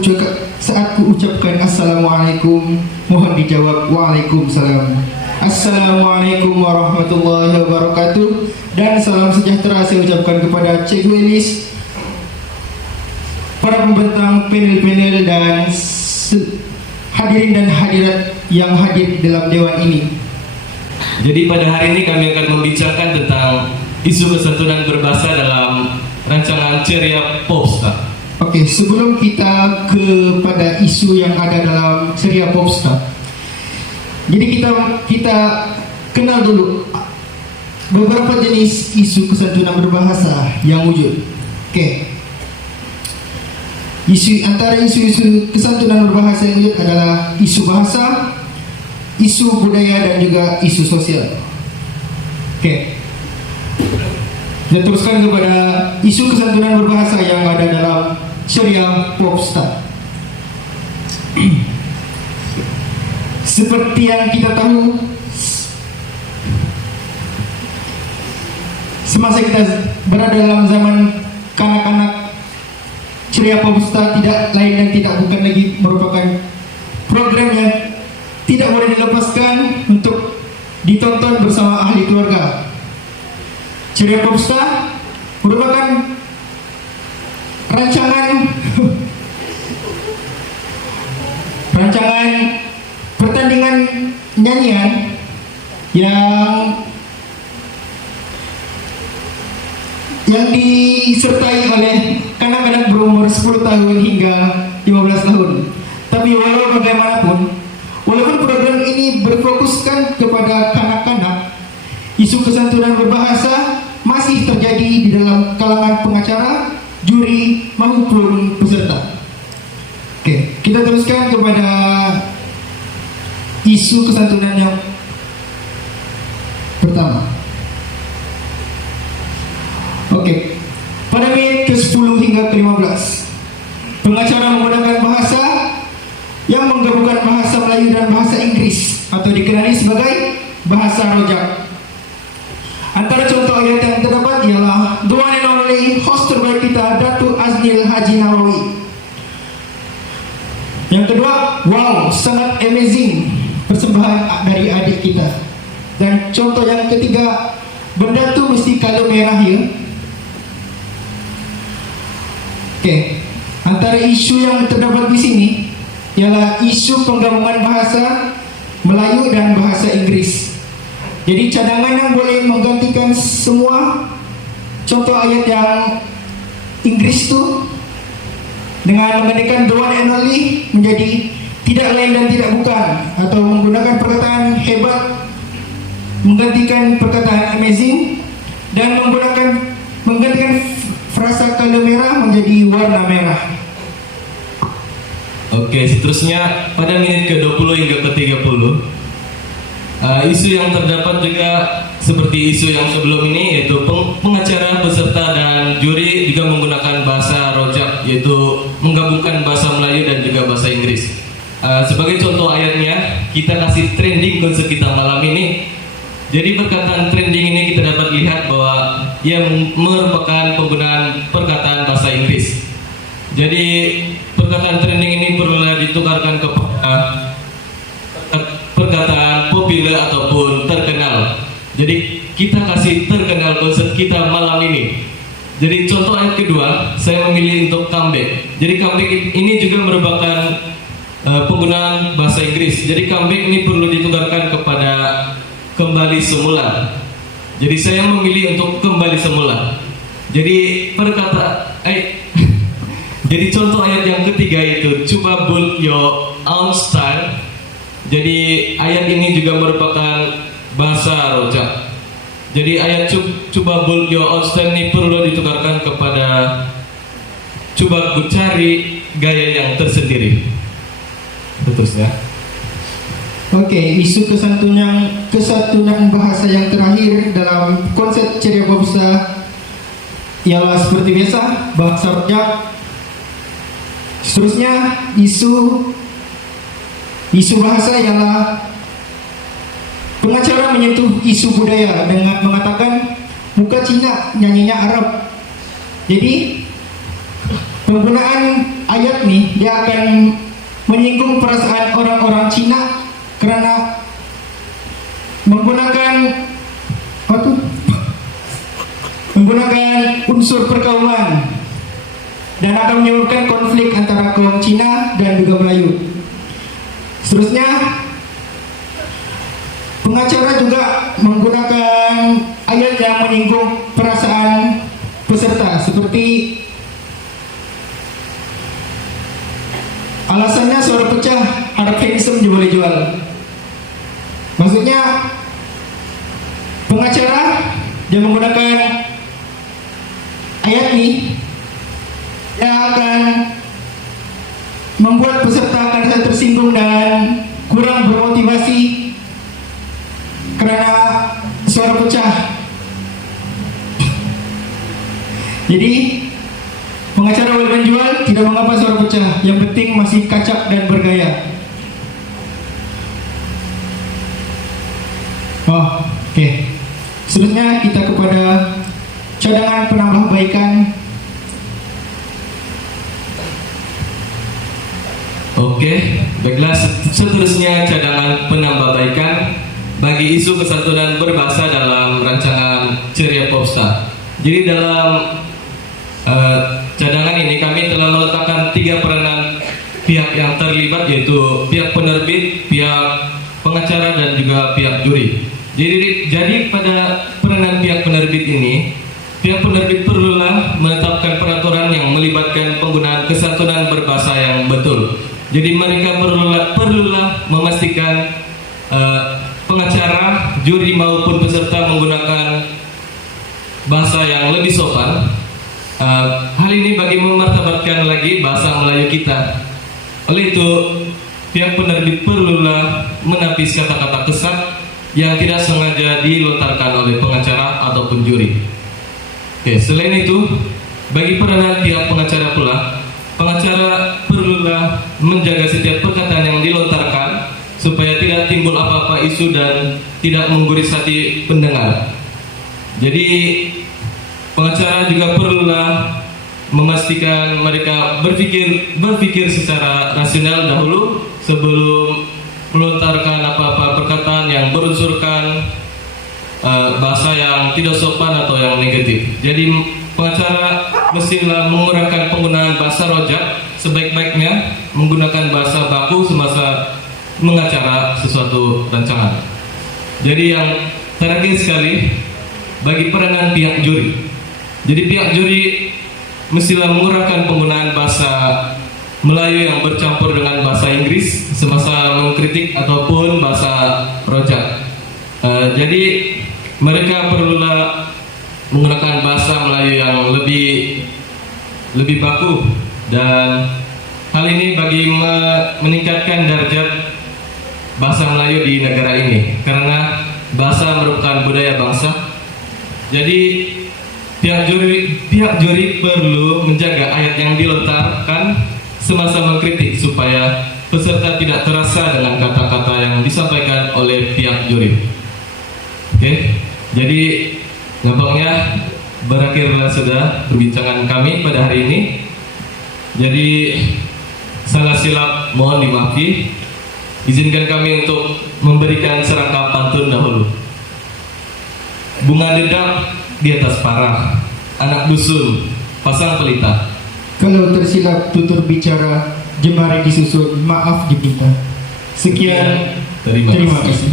ucapkan Assalamualaikum, mohon dijawab Waalaikumsalam. Assalamualaikum warahmatullahi wabarakatuh. Dan salam sejahtera saya ucapkan kepada Cikgu Elis, para pembentang, panel-panel dan hadirin dan hadirat yang hadir dalam dewan ini. Jadi pada hari ini kami akan membicarakan tentang isu kesantunan berbahasa dalam rancangan Ceria Popstar. Okey, sebelum kita kepada isu yang ada dalam Ceria Popstar, jadi kita kenal dulu beberapa jenis isu kesantunan berbahasa yang wujud. Okey. Antara isu-isu kesantunan berbahasa yang wujud adalah isu bahasa, isu budaya dan juga isu sosial. Oke. Kita teruskan kepada isu kesantunan berbahasa yang ada dalam Syariah Popstar. Seperti yang kita tahu, semasa kita berada dalam zaman kanak-kanak, Ceria Popstar tidak lain dan tidak bukan lagi merupakan program yang tidak boleh dilepaskan untuk ditonton bersama ahli keluarga. Ceria Popstar merupakan rancangan pertandingan nyanyian yang disertai oleh kanak-kanak berumur 10 tahun hingga 15 tahun. Tapi walau bagaimanapun, walaupun program ini berfokuskan kepada kanak-kanak, isu kesantunan berbahasa masih terjadi di dalam kalangan pengacara, juri maupun peserta. Oke, kita teruskan kepada isu kesantunan yang pertama. Oke, pada menit ke-10 hingga ke-15, pengacara menggunakan bahasa yang menggabungkan bahasa Melayu dan bahasa Inggris atau dikenali sebagai bahasa rojak. Antara contoh ayat yang terdapat ialah the one and only host terbaik kita, Datuk Aznil Haji Nawawi. Yang kedua, wow, sangat amazing, persembahan dari adik kita. Dan contoh yang ketiga, benda tu mesti kalau merah ya. Oke, antara isu yang terdapat di sini ialah isu penggabungan bahasa Melayu dan bahasa Inggris. Jadi cadangan yang boleh menggantikan semua contoh ayat yang Inggris tu dengan menggantikan the one and only menjadi tidak lain dan tidak bukan, atau menggunakan perkataan hebat menggantikan perkataan amazing, dan menggantikan frasa kalau merah menjadi warna merah. Oke, seterusnya pada menit ke-20 hingga ke-30, isu yang terdapat juga seperti isu yang sebelum ini, yaitu pengacara, peserta, dan juri juga menggunakan bahasa rojak, yaitu menggabungkan bahasa Melayu dan juga bahasa Inggris. Sebagai contoh ayatnya, kita kasih trending konsep kita malam ini. Jadi perkataan trending ini kita dapat lihat bahwa ia merupakan penggunaan perkataan bahasa Inggris. Jadi perkataan trending ini perlulah ditukarkan kepada perkataan populer ataupun terkenal. Jadi kita kasih terkenal konsep kita malam ini. Jadi contoh ayat kedua, saya memilih untuk comeback. Jadi comeback ini juga merupakan penggunaan bahasa Inggris. Jadi comeback ini perlu ditukarkan kepada kembali semula. Jadi saya memilih untuk kembali semula. Jadi jadi contoh ayat yang ketiga itu coba build your own style. Jadi ayat ini juga merupakan bahasa rojak. Jadi ayat coba build your own style ini perlu ditukarkan kepada coba cari gaya yang tersendiri. Terus ya. Oke, isu kesatuan bahasa yang terakhir dalam konsep Ceria Popstar ialah seperti biasa bahasa rojak. Seterusnya isu bahasa ialah pengacara menyentuh isu budaya dengan mengatakan muka Cina nyanyinya Arab. Jadi penggunaan ayat nih dia akan menyinggung perasaan orang-orang Cina karena menggunakan unsur perkauman dan akan menyebabkan konflik antara kaum Cina dan juga Melayu. Seterusnya pengacara juga menggunakan ayat yang menyinggung perasaan peserta, seperti alasannya suara pecah, harap handsome juga boleh jual. Maksudnya pengacara dia menggunakan ayat ini yang akan membuat peserta akan tersinggung dan kurang bermotivasi karena suara pecah. Jadi pengacara boleh menjual, tidak mengapa suara pecah. Yang penting masih kacak dan bergaya. Oh, oke. Selanjutnya kita kepada cadangan penambah baikan. Oke, baiklah, seterusnya cadangan penambahbaikan bagi isu kesantunan berbahasa dalam rancangan Ceria Popstar. Jadi dalam cadangan ini kami telah meletakkan 3 peranan pihak yang terlibat, yaitu pihak penerbit, pihak pengacara, dan juga pihak juri. Jadi pada peranan pihak penerbit ini, pihak penerbit perlulah menetapkan peraturan yang melibatkan penggunaan kesantunan berbahasa yang betul. Jadi mereka perlulah memastikan pengacara, juri maupun peserta menggunakan bahasa yang lebih sopan. Hal ini bagi memartabatkan lagi bahasa Melayu kita. Oleh itu, pihak penerbit perlulah menapis kata-kata kesat yang tidak sengaja dilontarkan oleh pengacara ataupun juri. Oke, selain itu, bagi peranan pihak pengacara pula, pengacara perlulah menjaga setiap perkataan yang dilontarkan supaya tidak timbul apa-apa isu dan tidak menggurus hati pendengar. Jadi pengacara juga perlulah memastikan mereka berpikir secara rasional dahulu sebelum melontarkan apa-apa perkataan yang berunsurkan bahasa yang tidak sopan atau yang negatif. Jadi pengacara mestilah mengurangkan penggunaan bahasa rojak, sebaik-baiknya menggunakan bahasa baku semasa mengacara sesuatu rancangan. Jadi yang terakhir sekali, bagi peranan pihak juri. Jadi pihak juri mestilah mengurangkan penggunaan bahasa Melayu yang bercampur dengan bahasa Inggris semasa mengkritik ataupun bahasa rojak. Jadi mereka perlulah menggunakan bahasa Melayu yang lebih baku, dan hal ini bagi meningkatkan derajat bahasa Melayu di negara ini, karena bahasa merupakan budaya bangsa. Jadi pihak juri perlu menjaga ayat yang dilontarkan semasa mengkritik supaya peserta tidak terasa dengan kata-kata yang disampaikan oleh pihak juri. Oke, jadi nampaknya berakhirlah sudah perbincangan kami pada hari ini. Jadi salah silap mohon dimaafkan. Izinkan kami untuk memberikan serangkap pantun dahulu. Bunga dedak di atas parah, anak dusun pasang pelita. Kalau tersilap tutur bicara, jemari disusun, maaf dipinta. Sekian, terima kasih.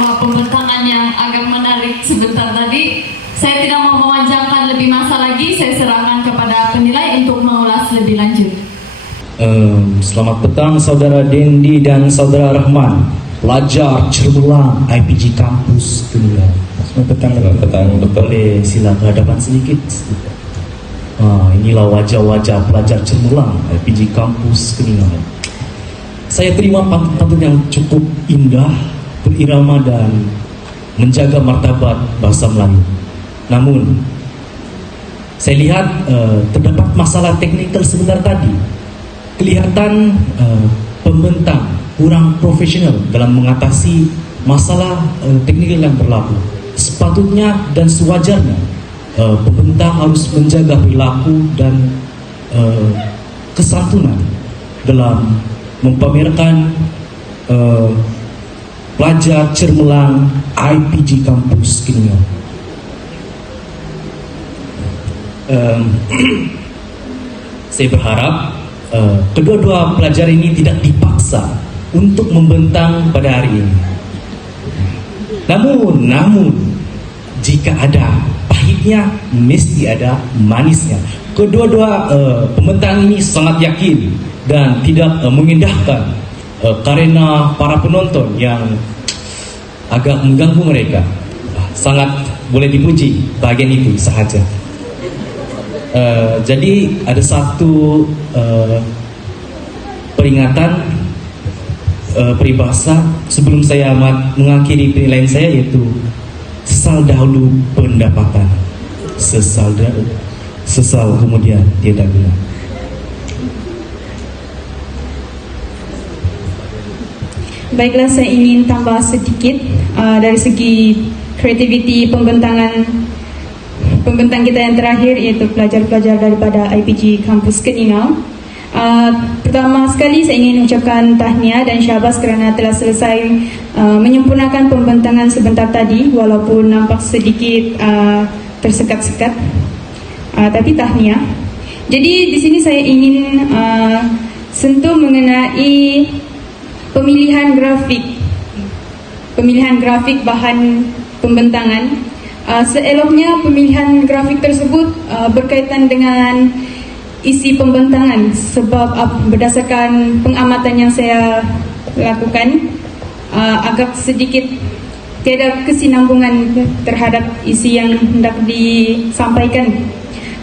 Wah, pembentangan yang agak menarik sebentar tadi. Saya tidak mau memanjangkan lebih masa lagi. Saya serahkan kepada penilai untuk mengulas lebih lanjut. Selamat petang saudara Dendi dan saudara Rahman, pelajar cermelang IPG Kampus Kedua. Selamat petang Dokter. Boleh sila ke hadapan sedikit. Inilah wajah-wajah pelajar cermelang IPG Kampus Kedua. Saya terima pantun yang cukup indah, berirama dan menjaga martabat bahasa Melayu. Namun saya lihat terdapat masalah teknikal sebentar tadi. Kelihatan pembentang kurang profesional dalam mengatasi masalah teknikal yang berlaku. Sepatutnya dan sewajarnya pembentang harus menjaga perilaku dan kesantunan dalam mempamerkan pelajar cermelang IPG Kampus Kedua. Saya berharap kedua-dua pelajar ini tidak dipaksa untuk membentang pada hari ini. Namun jika ada pahitnya, mesti ada manisnya. Kedua-dua pembentang ini sangat yakin dan tidak mengindahkan karena para penonton yang agak mengganggu mereka. Sangat boleh dipuji bagian itu sahaja. Jadi ada satu peringatan peribahasa sebelum saya mengakhiri penilaian saya, yaitu sesal dahulu pendapatan. sesal kemudian tiada guna. Baiklah, saya ingin tambah sedikit dari segi kreativiti pembentang kita yang terakhir, yaitu pelajar-pelajar daripada IPG Kampus Keningau. Pertama sekali saya ingin ucapkan tahniah dan syabas kerana telah selesai menyempurnakan pembentangan sebentar tadi, walaupun nampak sedikit tersekat-sekat, tapi tahniah. Jadi di sini saya ingin sentuh mengenai pemilihan grafik bahan pembentangan. Seeloknya pemilihan grafik tersebut berkaitan dengan isi pembentangan, sebab berdasarkan pengamatan yang saya lakukan, agak sedikit tiada kesinambungan terhadap isi yang hendak disampaikan.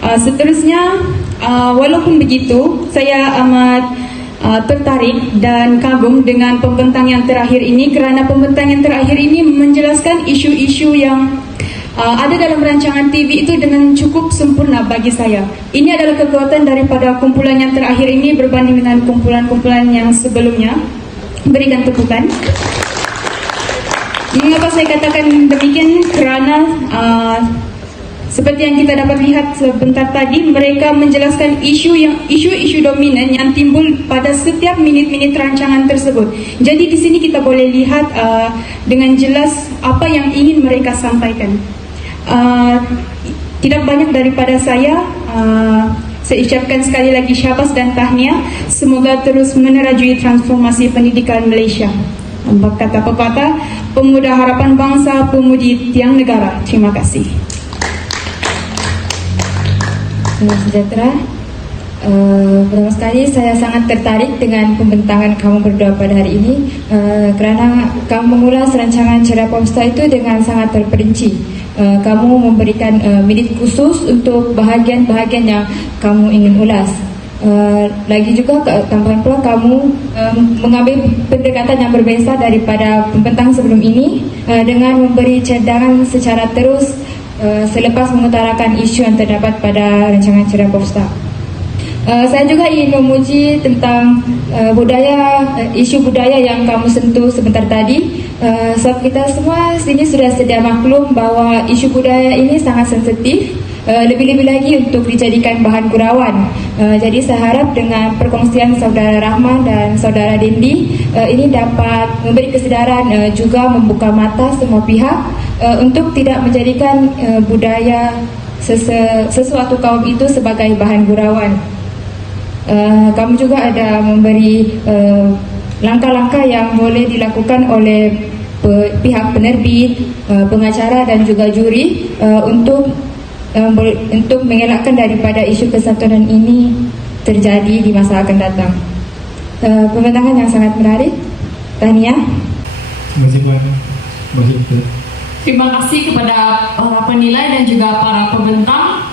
Seterusnya, walaupun begitu, saya amat tertarik dan kagum dengan pembentang yang terakhir ini, kerana pembentang yang terakhir ini menjelaskan isu-isu yang ada dalam rancangan TV itu dengan cukup sempurna bagi saya. Ini adalah kekuatan daripada kumpulan yang terakhir ini berbanding dengan kumpulan-kumpulan yang sebelumnya. Berikan tepukan. Mengapa saya katakan demikian? Kerana seperti yang kita dapat lihat sebentar tadi, mereka menjelaskan isu-isu dominan yang timbul pada setiap minit-minit rancangan tersebut. Jadi di sini kita boleh lihat dengan jelas apa yang ingin mereka sampaikan. Tidak banyak daripada saya ucapkan sekali lagi syabas dan tahniah. Semoga terus menerajui transformasi pendidikan Malaysia. Kata pepatah, pemuda harapan bangsa, pemudi tiang negara. Terima kasih. Salam sejahtera. Pertama sekali saya sangat tertarik dengan pembentangan kamu berdua pada hari ini, kerana kamu memula serancangan Ceria Popstar itu dengan sangat terperinci. Kamu memberikan minit khusus untuk bahagian-bahagian yang kamu ingin ulas. Lagi juga tambahan pula kamu mengambil pendekatan yang berbeza daripada pembentang sebelum ini, dengan memberi cadangan secara terus selepas mengutarakan isu yang terdapat pada rancangan Ceria Popstar. Saya juga ingin memuji tentang isu budaya yang kamu sentuh sebentar tadi. Sebab kita semua sini sudah sedia maklum bahawa isu budaya ini sangat sensitif, lebih-lebih lagi untuk dijadikan bahan gurauan. Jadi saya harap dengan perkongsian Saudara Rahman dan Saudara Dendi, ini dapat memberi kesedaran, juga membuka mata semua pihak untuk tidak menjadikan budaya sesuatu kaum itu sebagai bahan gurauan. Kamu juga ada memberi langkah-langkah yang boleh dilakukan oleh pihak penerbit, pengacara dan juga juri untuk mengelakkan daripada isu kesantunan ini terjadi di masa akan datang. Pembentangan yang sangat menarik. Tahniah. Terima kasih banyak. Terima kasih kepada para penilai dan juga para pembentang.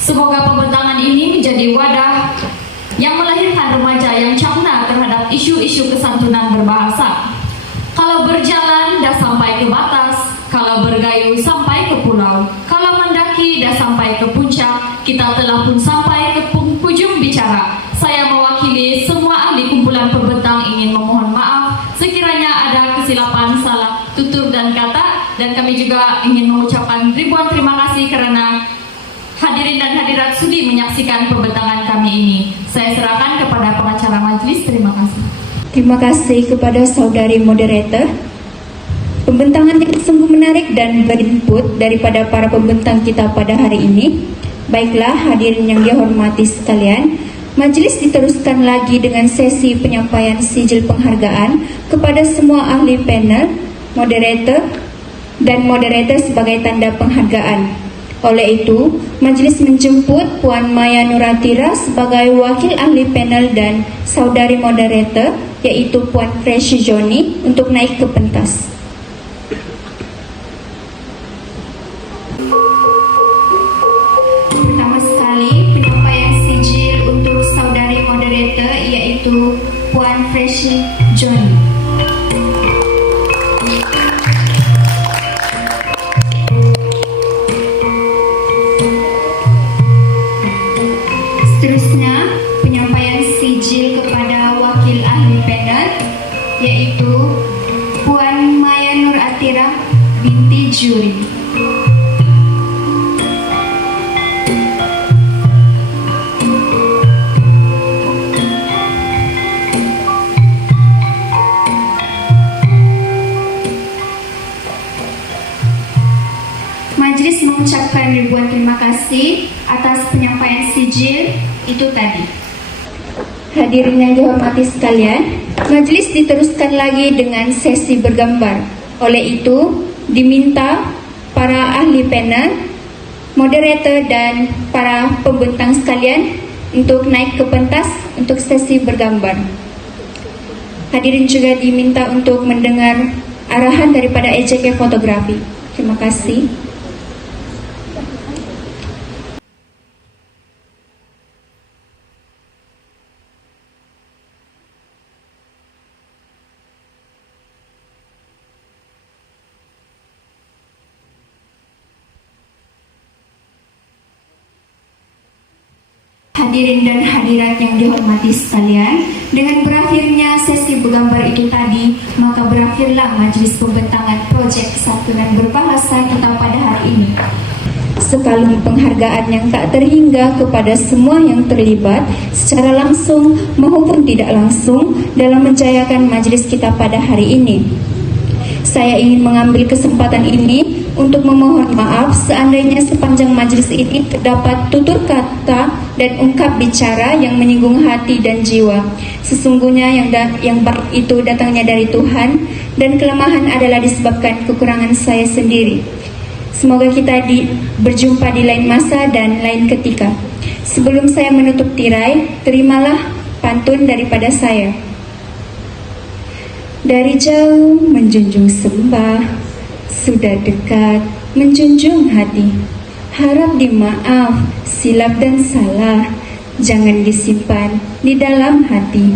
Semoga pembentangan ini menjadi wadah yang melahirkan remaja yang camna terhadap isu-isu kesantunan berbahasa. Kalau berjalan dah sampai ke batas, kalau bergayu sampai ke pulau, kalau mendaki dah sampai ke puncak, kita telah pun sampai ke penghujung bicara. Saya mewakili semua ahli kumpulan pembentang ingin memohon maaf sekiranya ada kesilapan, salah tutur dan kata, dan kami juga ingin mengucapkan ribuan terima kasih kerana hadirin dan hadirat sudi menyaksikan pembentangan kami ini. Saya serahkan kepada pengacara majlis. Terima kasih. Terima kasih kepada saudari moderator. Pembentangan yang sungguh menarik dan berinput daripada para pembentang kita pada hari ini. Baiklah hadirin yang dihormati sekalian, majlis diteruskan lagi dengan sesi penyampaian sijil penghargaan kepada semua ahli panel, moderator dan moderator sebagai tanda penghargaan. Oleh itu, majlis menjemput Puan Maya Nuratira sebagai wakil ahli panel dan saudari moderator, iaitu Puan Fresh Joni, untuk naik ke pentas. Pertama sekali, penyampaian sijil untuk saudari moderator, iaitu Puan Fresh Joni. Seterusnya, penyampaian sijil kepada wakil ahli panel, yaitu Puan Maya Nur Atira binti juri. Majelis mengucapkan ribuan terima kasih atas penyampaian sijil itu tadi. Hadirin yang dihormati sekalian, majelis diteruskan lagi dengan sesi bergambar. Oleh itu, diminta para ahli panel, moderator dan para pembentang sekalian untuk naik ke pentas untuk sesi bergambar. Hadirin juga diminta untuk mendengar arahan daripada EJK Fotografi. Terima kasih. Hadirin dan hadirat yang dihormati sekalian, dengan berakhirnya sesi bergambar itu tadi, maka berakhirlah majelis pembentangan proyek santunan berbahasa kita pada hari ini. Sekaligus penghargaan yang tak terhingga kepada semua yang terlibat secara langsung maupun tidak langsung dalam menjayakan majelis kita pada hari ini. Saya ingin mengambil kesempatan ini untuk memohon maaf seandainya sepanjang majelis ini terdapat tutur kata dan ungkap bicara yang menyinggung hati dan jiwa. Sesungguhnya yang baik itu datangnya dari Tuhan dan kelemahan adalah disebabkan kekurangan saya sendiri. Semoga kita berjumpa di lain masa dan lain ketika. Sebelum saya menutup tirai, terimalah pantun daripada saya. Dari jauh menjunjung sembah, sudah dekat menjunjung hati. Harap dimaaf, silap dan salah, jangan disimpan di dalam hati.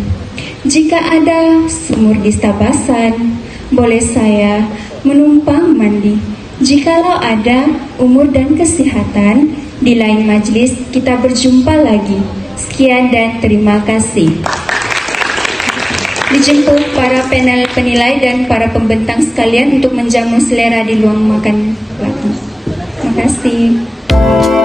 Jika ada sumur di tabasan, boleh saya menumpang mandi. Jikalau ada umur dan kesehatan, di lain majelis kita berjumpa lagi. Sekian dan terima kasih. Dijemput para panel penilai dan para pembentang sekalian untuk menjamu selera di ruang makan lagi. Terima kasih.